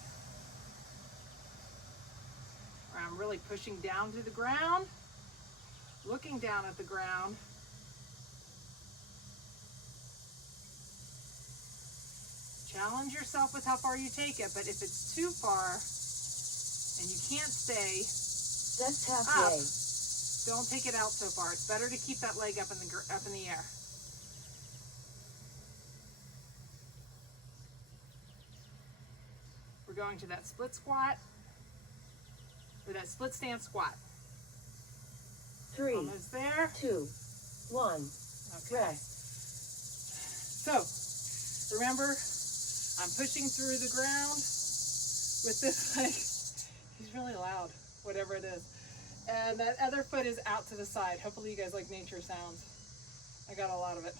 Where I'm really pushing down to the ground, looking down at the ground. Challenge yourself with how far you take it, but if it's too far and you can't stay That's halfway. don't take it out so far. It's better to keep that leg up in the air. We're going to that split squat, or that split stance squat. 3, Almost there. 2, 1. Okay. Rest. So, remember, I'm pushing through the ground with this leg. He's really loud, whatever it is. And that other foot is out to the side. Hopefully you guys like nature sounds. I got a lot of it.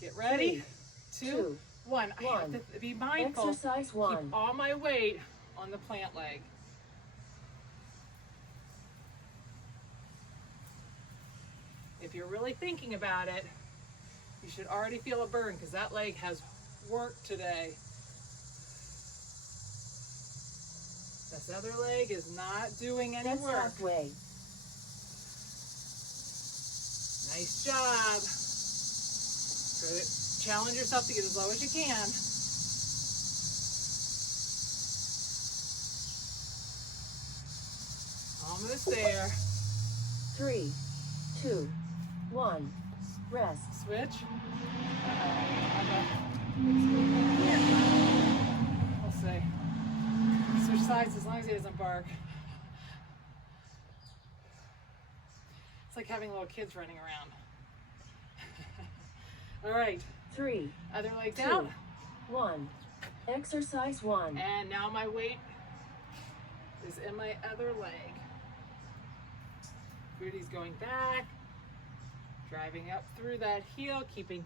Get ready. 3, 2, 1. I have to be mindful. Exercise 1. Keep all my weight on the plant leg. If you're really thinking about it, you should already feel a burn because that leg has worked today. This other leg is not doing any That's work. halfway. Nice job. Try to challenge yourself to get as low as you can. Almost there. 3, 2, 1. Rest. Switch. We'll see. Switch sides as long as he doesn't bark. It's like having little kids running around. All right. 3, Other leg 2, down. 1. Exercise 1. And now my weight is in my other leg. Booty's going back, driving up through that heel, keeping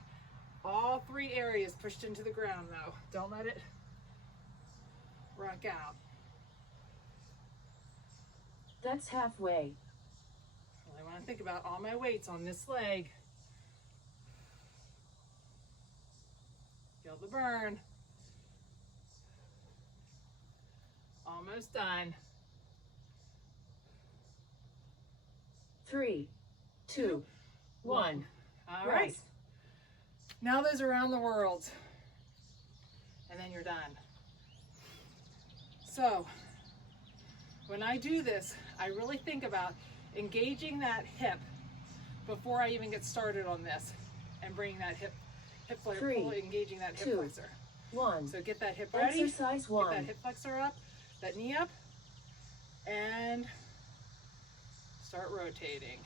all 3 areas pushed into the ground though. Don't let it rock out. That's halfway. I want to think about all my weights on this leg. Feel the burn. Almost done. 3, 2, 1. All right. Rest. Now those around the world. And then you're done. So, when I do this, I really think about engaging that hip before I even get started on this and bringing that hip flexor, 3, fully engaging that hip 2, flexor. 1. So get that hip ready, Exercise get 1. that hip flexor up, that knee up, and start rotating.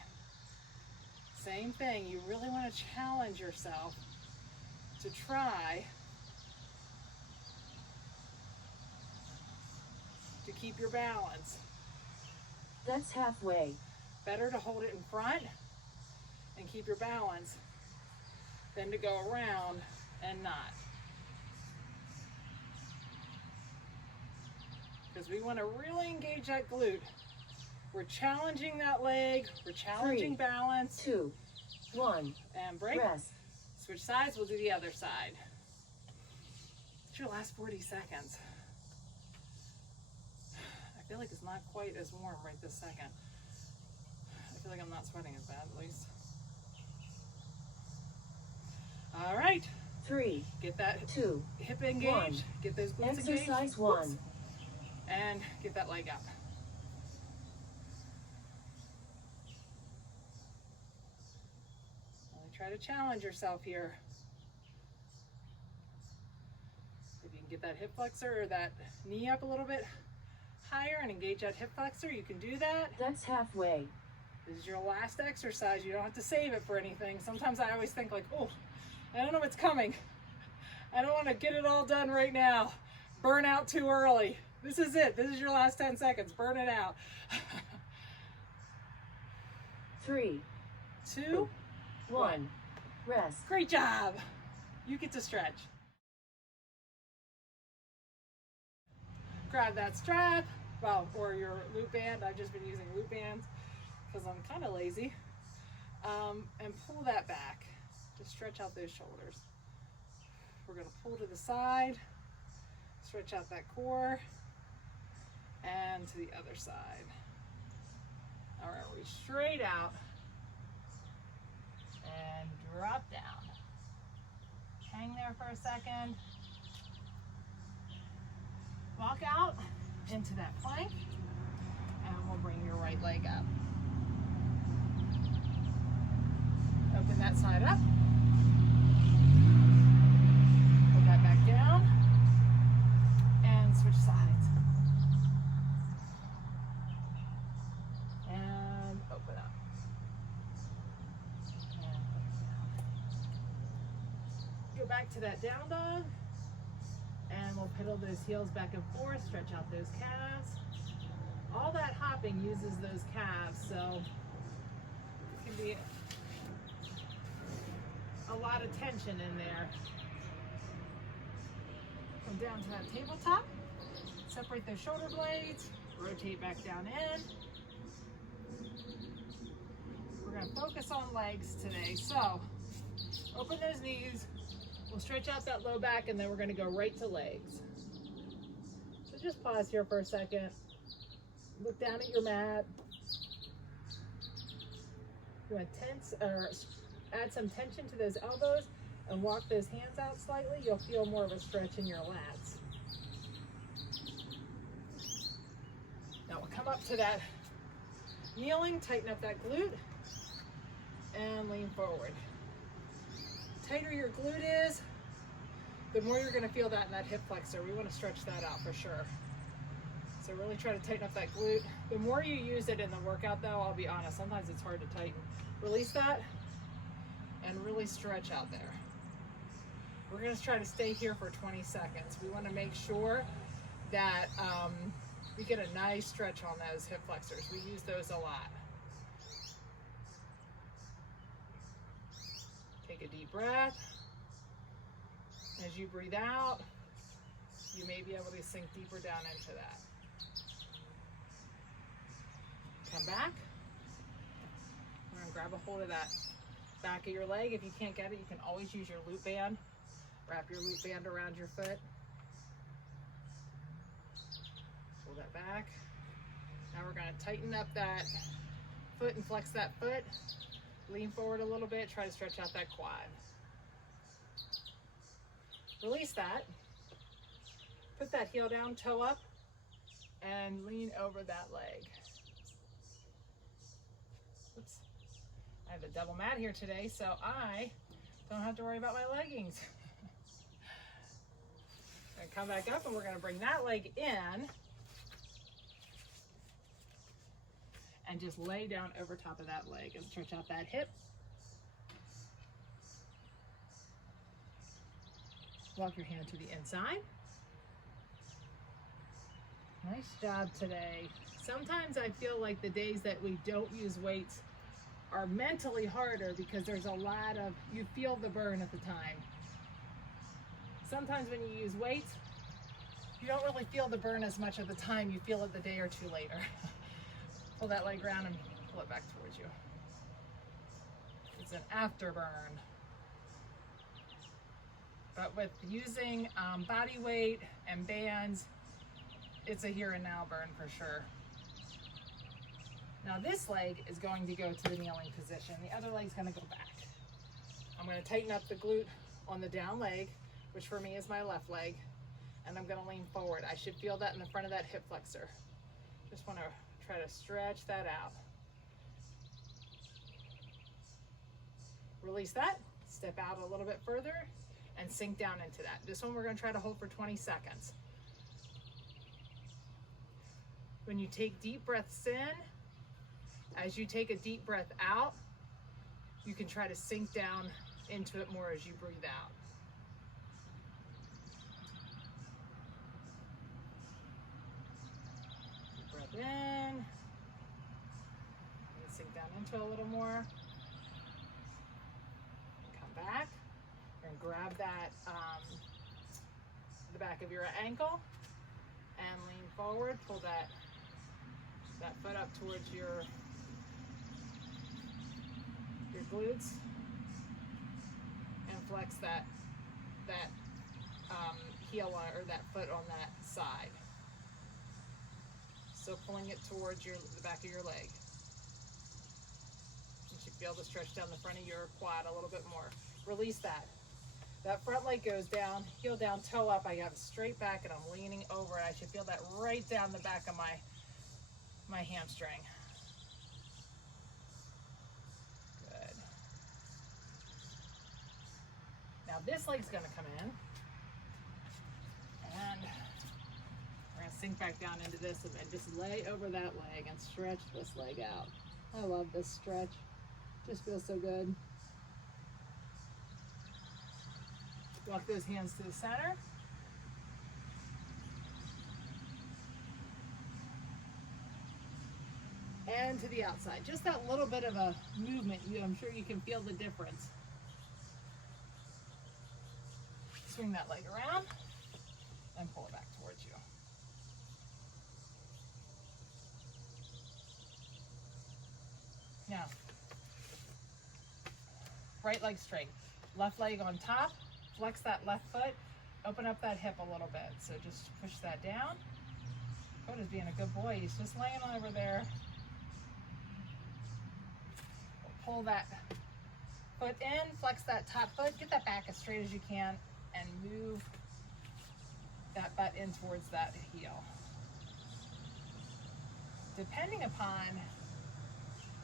Same thing, you really want to challenge yourself to try to keep your balance. That's halfway. Better to hold it in front and keep your balance than to go around and not. Because we want to really engage that glute. We're challenging that leg, we're challenging 3, balance. 2, 1. And break. Rest. Switch sides, we'll do the other side. It's your last 40 seconds. I feel like it's not quite as warm right this second. I feel like I'm not sweating as bad, at least. All right. 3, Get that 2, hip engaged. 1. Get those glutes engaged. Exercise 1. And get that leg up. Really try to challenge yourself here. If you can get that hip flexor or that knee up a little bit higher and engage that hip flexor, you can do that. That's halfway. This is your last exercise. You don't have to save it for anything. Sometimes I always think like, oh, I don't know what's coming. I don't want to get it all done right now. Burn out too early. This is it. This is your last 10 seconds. Burn it out. 3, 2, 1. Rest. Great job. You get to stretch. Grab that strap, well, or your loop band. I've just been using loop bands because I'm kind of lazy. And pull that back to stretch out those shoulders. We're going to pull to the side, stretch out that core, and to the other side. All right, reach straight out and drop down. Hang there for a second. Walk out into that plank, and we'll bring your right leg up. Open that side up. Put that back down, and switch sides. And open up. And open down. Go back to that down dog. And we'll pedal those heels back and forth, stretch out those calves. All that hopping uses those calves, so it can be a lot of tension in there. Come down to that tabletop, separate those shoulder blades, rotate back down in. We're going to focus on legs today, so open those knees. We'll stretch out that low back, and then we're going to go right to legs. So just pause here for a second. Look down at your mat. You want to tense or add some tension to those elbows and walk those hands out slightly. You'll feel more of a stretch in your lats. Now we'll come up to that kneeling, tighten up that glute, and lean forward. Tighter your glute is, the more you're going to feel that in that hip flexor. We want to stretch that out for sure. So really try to tighten up that glute. The more you use it in the workout though, I'll be honest, sometimes it's hard to tighten. Release that and really stretch out there. We're going to try to stay here for 20 seconds. We want to make sure that we get a nice stretch on those hip flexors. We use those a lot. Take a deep breath. As you breathe out, you may be able to sink deeper down into that. Come back. We're going to grab a hold of that back of your leg. If you can't get it, you can always use your loop band. Wrap your loop band around your foot. Pull that back. Now we're going to tighten up that foot and flex that foot. Lean forward a little bit, try to stretch out that quad. Release that. Put that heel down, toe up, and lean over that leg. Oops. I have a double mat here today, so I don't have to worry about my leggings. I'm gonna come back up and we're gonna bring that leg in and just lay down over top of that leg and stretch out that hip. Walk your hand to the inside. Nice job today. Sometimes I feel like the days that we don't use weights are mentally harder because there's a lot of, you feel the burn at the time. Sometimes when you use weights, you don't really feel the burn as much at the time. You feel it the day or two later. Pull that leg around and pull it back towards you. It's an afterburn. But with using body weight and bands, it's a here and now burn for sure. Now this leg is going to go to the kneeling position. The other leg's going to go back. I'm going to tighten up the glute on the down leg, which for me is my left leg, and I'm going to lean forward. I should feel that in the front of that hip flexor. Just want to try to stretch that out. Release that, step out a little bit further, and sink down into that. This one we're going to try to hold for 20 seconds. When you take deep breaths in, as you take a deep breath out, you can try to sink down into it more as you breathe out. Deep breath in. And sink down into it a little more. And come back. And grab that, the back of your ankle and lean forward. Pull that foot up towards your glutes and flex that heel or that foot on that side. So pulling it towards the back of your leg. You should be able to stretch down the front of your quad a little bit more. Release that. That front leg goes down, heel down, toe up. I have a straight back and I'm leaning over it. I should feel that right down the back of my hamstring. Good. Now this leg's gonna come in and we're gonna sink back down into this and then just lay over that leg and stretch this leg out. I love this stretch. Just feels so good. Walk those hands to the center. And to the outside. Just that little bit of a movement. I'm sure you can feel the difference. Swing that leg around and pull it back towards you. Now, right leg straight. Left leg on top. Flex that left foot, open up that hip a little bit. So just push that down. Coda's being a good boy. He's just laying over there. Pull that foot in, flex that top foot, get that back as straight as you can, and move that butt in towards that heel. Depending upon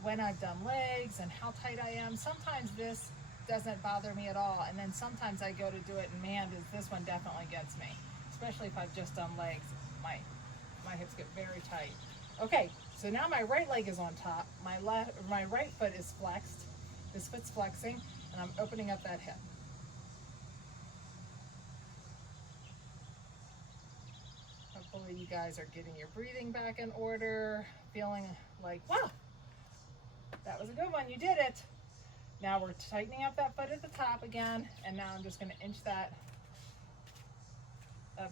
when I've done legs and how tight I am, sometimes this doesn't bother me at all, and then sometimes I go to do it and man, this one definitely gets me, especially if I've just done legs. My hips get very tight. Okay, so now my right leg is on top, my right foot is flexed, this foot's flexing, and I'm opening up that hip. Hopefully you guys are getting your breathing back in order, feeling like, wow, that was a good one, you did it. Now we're tightening up that foot at the top again, and now I'm just going to inch that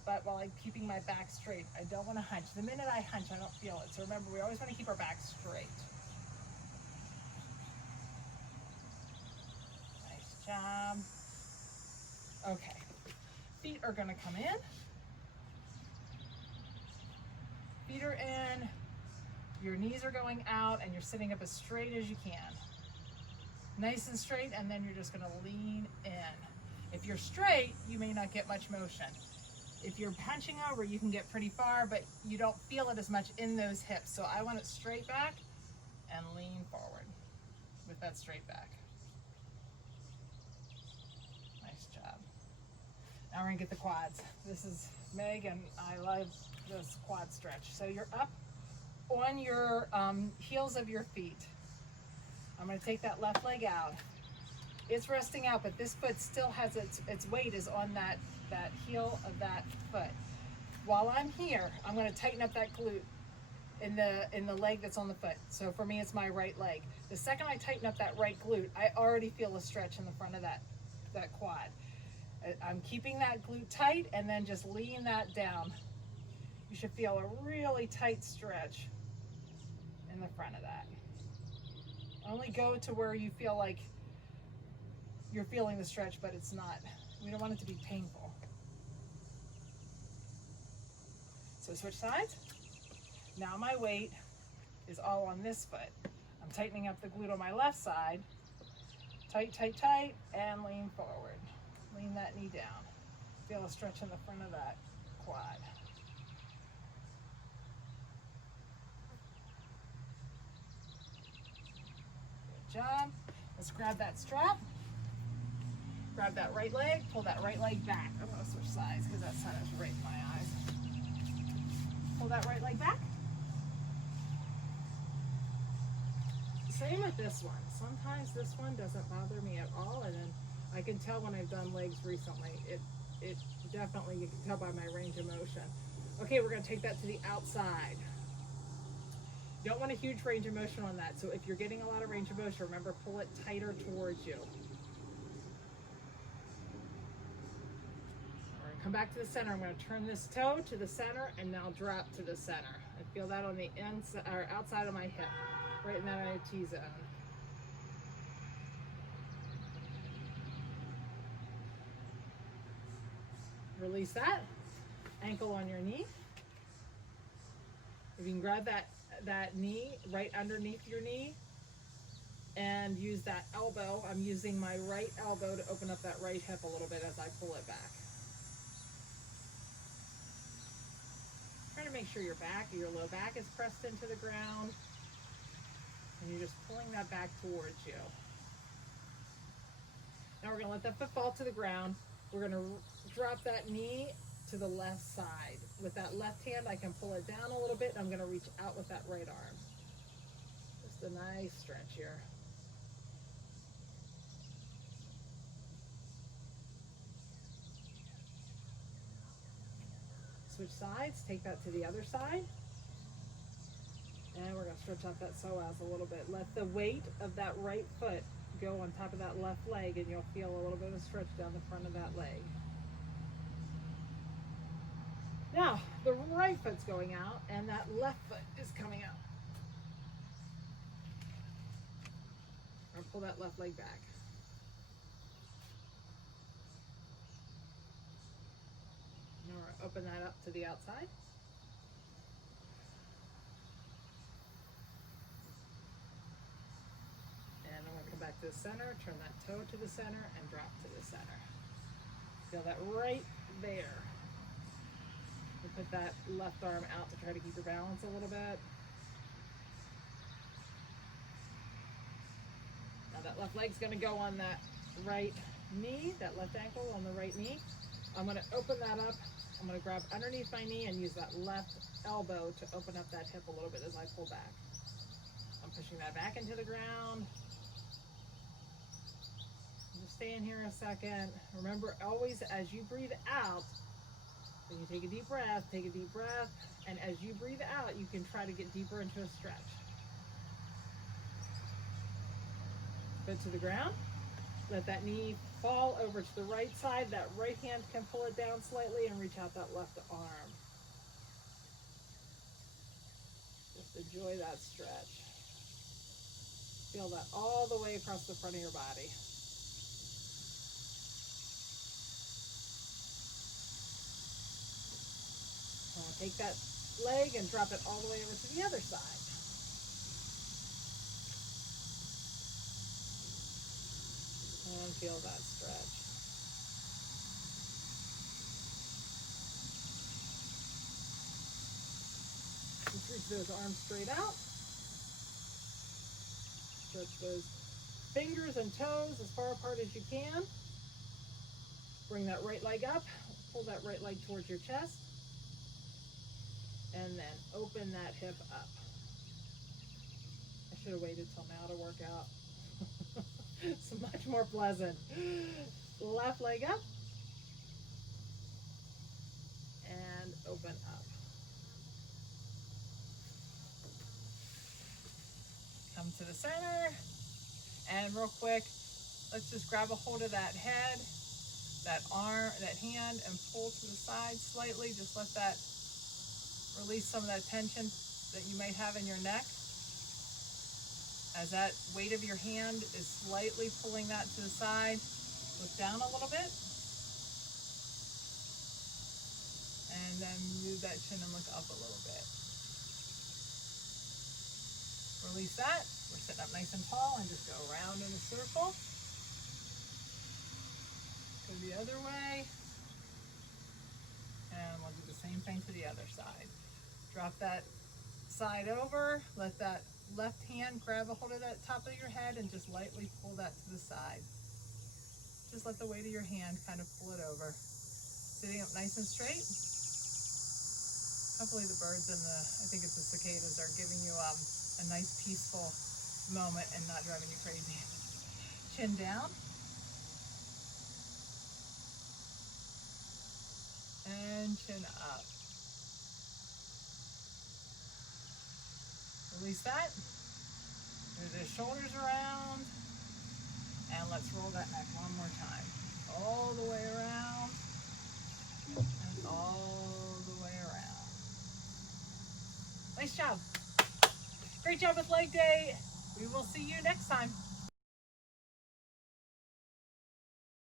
butt while I'm keeping my back straight. I don't want to hunch. The minute I hunch, I don't feel it. So remember, we always want to keep our back straight. Nice job. Okay. Feet are going to come in. Feet are in. Your knees are going out, and you're sitting up as straight as you can. Nice and straight, and then you're just gonna lean in. If you're straight, you may not get much motion. If you're punching over, you can get pretty far, but you don't feel it as much in those hips. So I want it straight back and lean forward with that straight back. Nice job. Now we're gonna get the quads. This is Meg, and I love this quad stretch. So you're up on your heels of your feet. I'm going to take that left leg out. It's resting out, but this foot still has its weight is on that heel of that foot. While I'm here, I'm going to tighten up that glute in the leg that's on the foot. So for me, it's my right leg. The second I tighten up that right glute, I already feel a stretch in the front of that quad. I'm keeping that glute tight and then just lean that down. You should feel a really tight stretch in the front of that. Only go to where you feel like you're feeling the stretch, but it's not. We don't want it to be painful. So switch sides. Now my weight is all on this foot. I'm tightening up the glute on my left side. Tight, tight, tight, and lean forward. Lean that knee down. Feel a stretch in the front of that quad. Job. Let's grab that strap. Grab that right leg, pull that right leg back. I'm going to switch sides because that side is right in my eyes. Pull that right leg back. Same with this one. Sometimes this one doesn't bother me at all, and then I can tell when I've done legs recently. It definitely, you can tell by my range of motion. Okay, we're gonna take that to the outside. You don't want a huge range of motion on that. So if you're getting a lot of range of motion, remember, pull it tighter towards you. We're gonna come back to the center. I'm gonna turn this toe to the center and now drop to the center. I feel that on the inside or outside of my hip, right in that IT zone. Release that. Ankle on your knee. If you can grab that knee right underneath your knee and use that elbow. I'm using my right elbow to open up that right hip a little bit as I pull it back. Try to make sure your back or your low back is pressed into the ground and you're just pulling that back towards you. Now we're going to let that foot fall to the ground. We're going to drop that knee to the left side. With that left hand, I can pull it down a little bit, and I'm going to reach out with that right arm. Just a nice stretch here. Switch sides, take that to the other side. And we're going to stretch out that psoas a little bit. Let the weight of that right foot go on top of that left leg, and you'll feel a little bit of a stretch down the front of that leg. Now, the right foot's going out, and that left foot is coming out. I'll pull that left leg back. Now we're going to open that up to the outside. And I'm going to come back to the center, turn that toe to the center, and drop to the center. Feel that right there. You put that left arm out to try to keep your balance a little bit. Now that left leg's going to go on that right knee, that left ankle on the right knee. I'm going to open that up. I'm going to grab underneath my knee and use that left elbow to open up that hip a little bit as I pull back. I'm pushing that back into the ground. Just stay in here a second. Remember, always as you breathe out, then you take a deep breath, and as you breathe out, you can try to get deeper into a stretch. Foot to the ground. Let that knee fall over to the right side. That right hand can pull it down slightly and reach out that left arm. Just enjoy that stretch. Feel that all the way across the front of your body. Take that leg and drop it all the way over to the other side. And feel that stretch. Just reach those arms straight out. Stretch those fingers and toes as far apart as you can. Bring that right leg up. Pull that right leg towards your chest. And then open that hip up. I should have waited till now to work out. It's much more pleasant. Left leg up. And open up. Come to the center. And real quick, let's just grab a hold of that head, that arm, that hand, and pull to the side slightly. Just let that release some of that tension that you might have in your neck. As that weight of your hand is slightly pulling that to the side, look down a little bit. And then move that chin and look up a little bit. Release that. We're sitting up nice and tall and just go around in a circle. Go the other way. And we'll do the same thing to the other side. Drop that side over, let that left hand grab a hold of that top of your head and just lightly pull that to the side. Just let the weight of your hand kind of pull it over. Sitting up nice and straight. Hopefully the birds and I think it's the cicadas are giving you a nice peaceful moment and not driving you crazy. Chin down. tension up. Release that. Move the shoulders around. And let's roll that neck one more time. All the way around. And all the way around. Nice job. Great job with leg day. We will see you next time.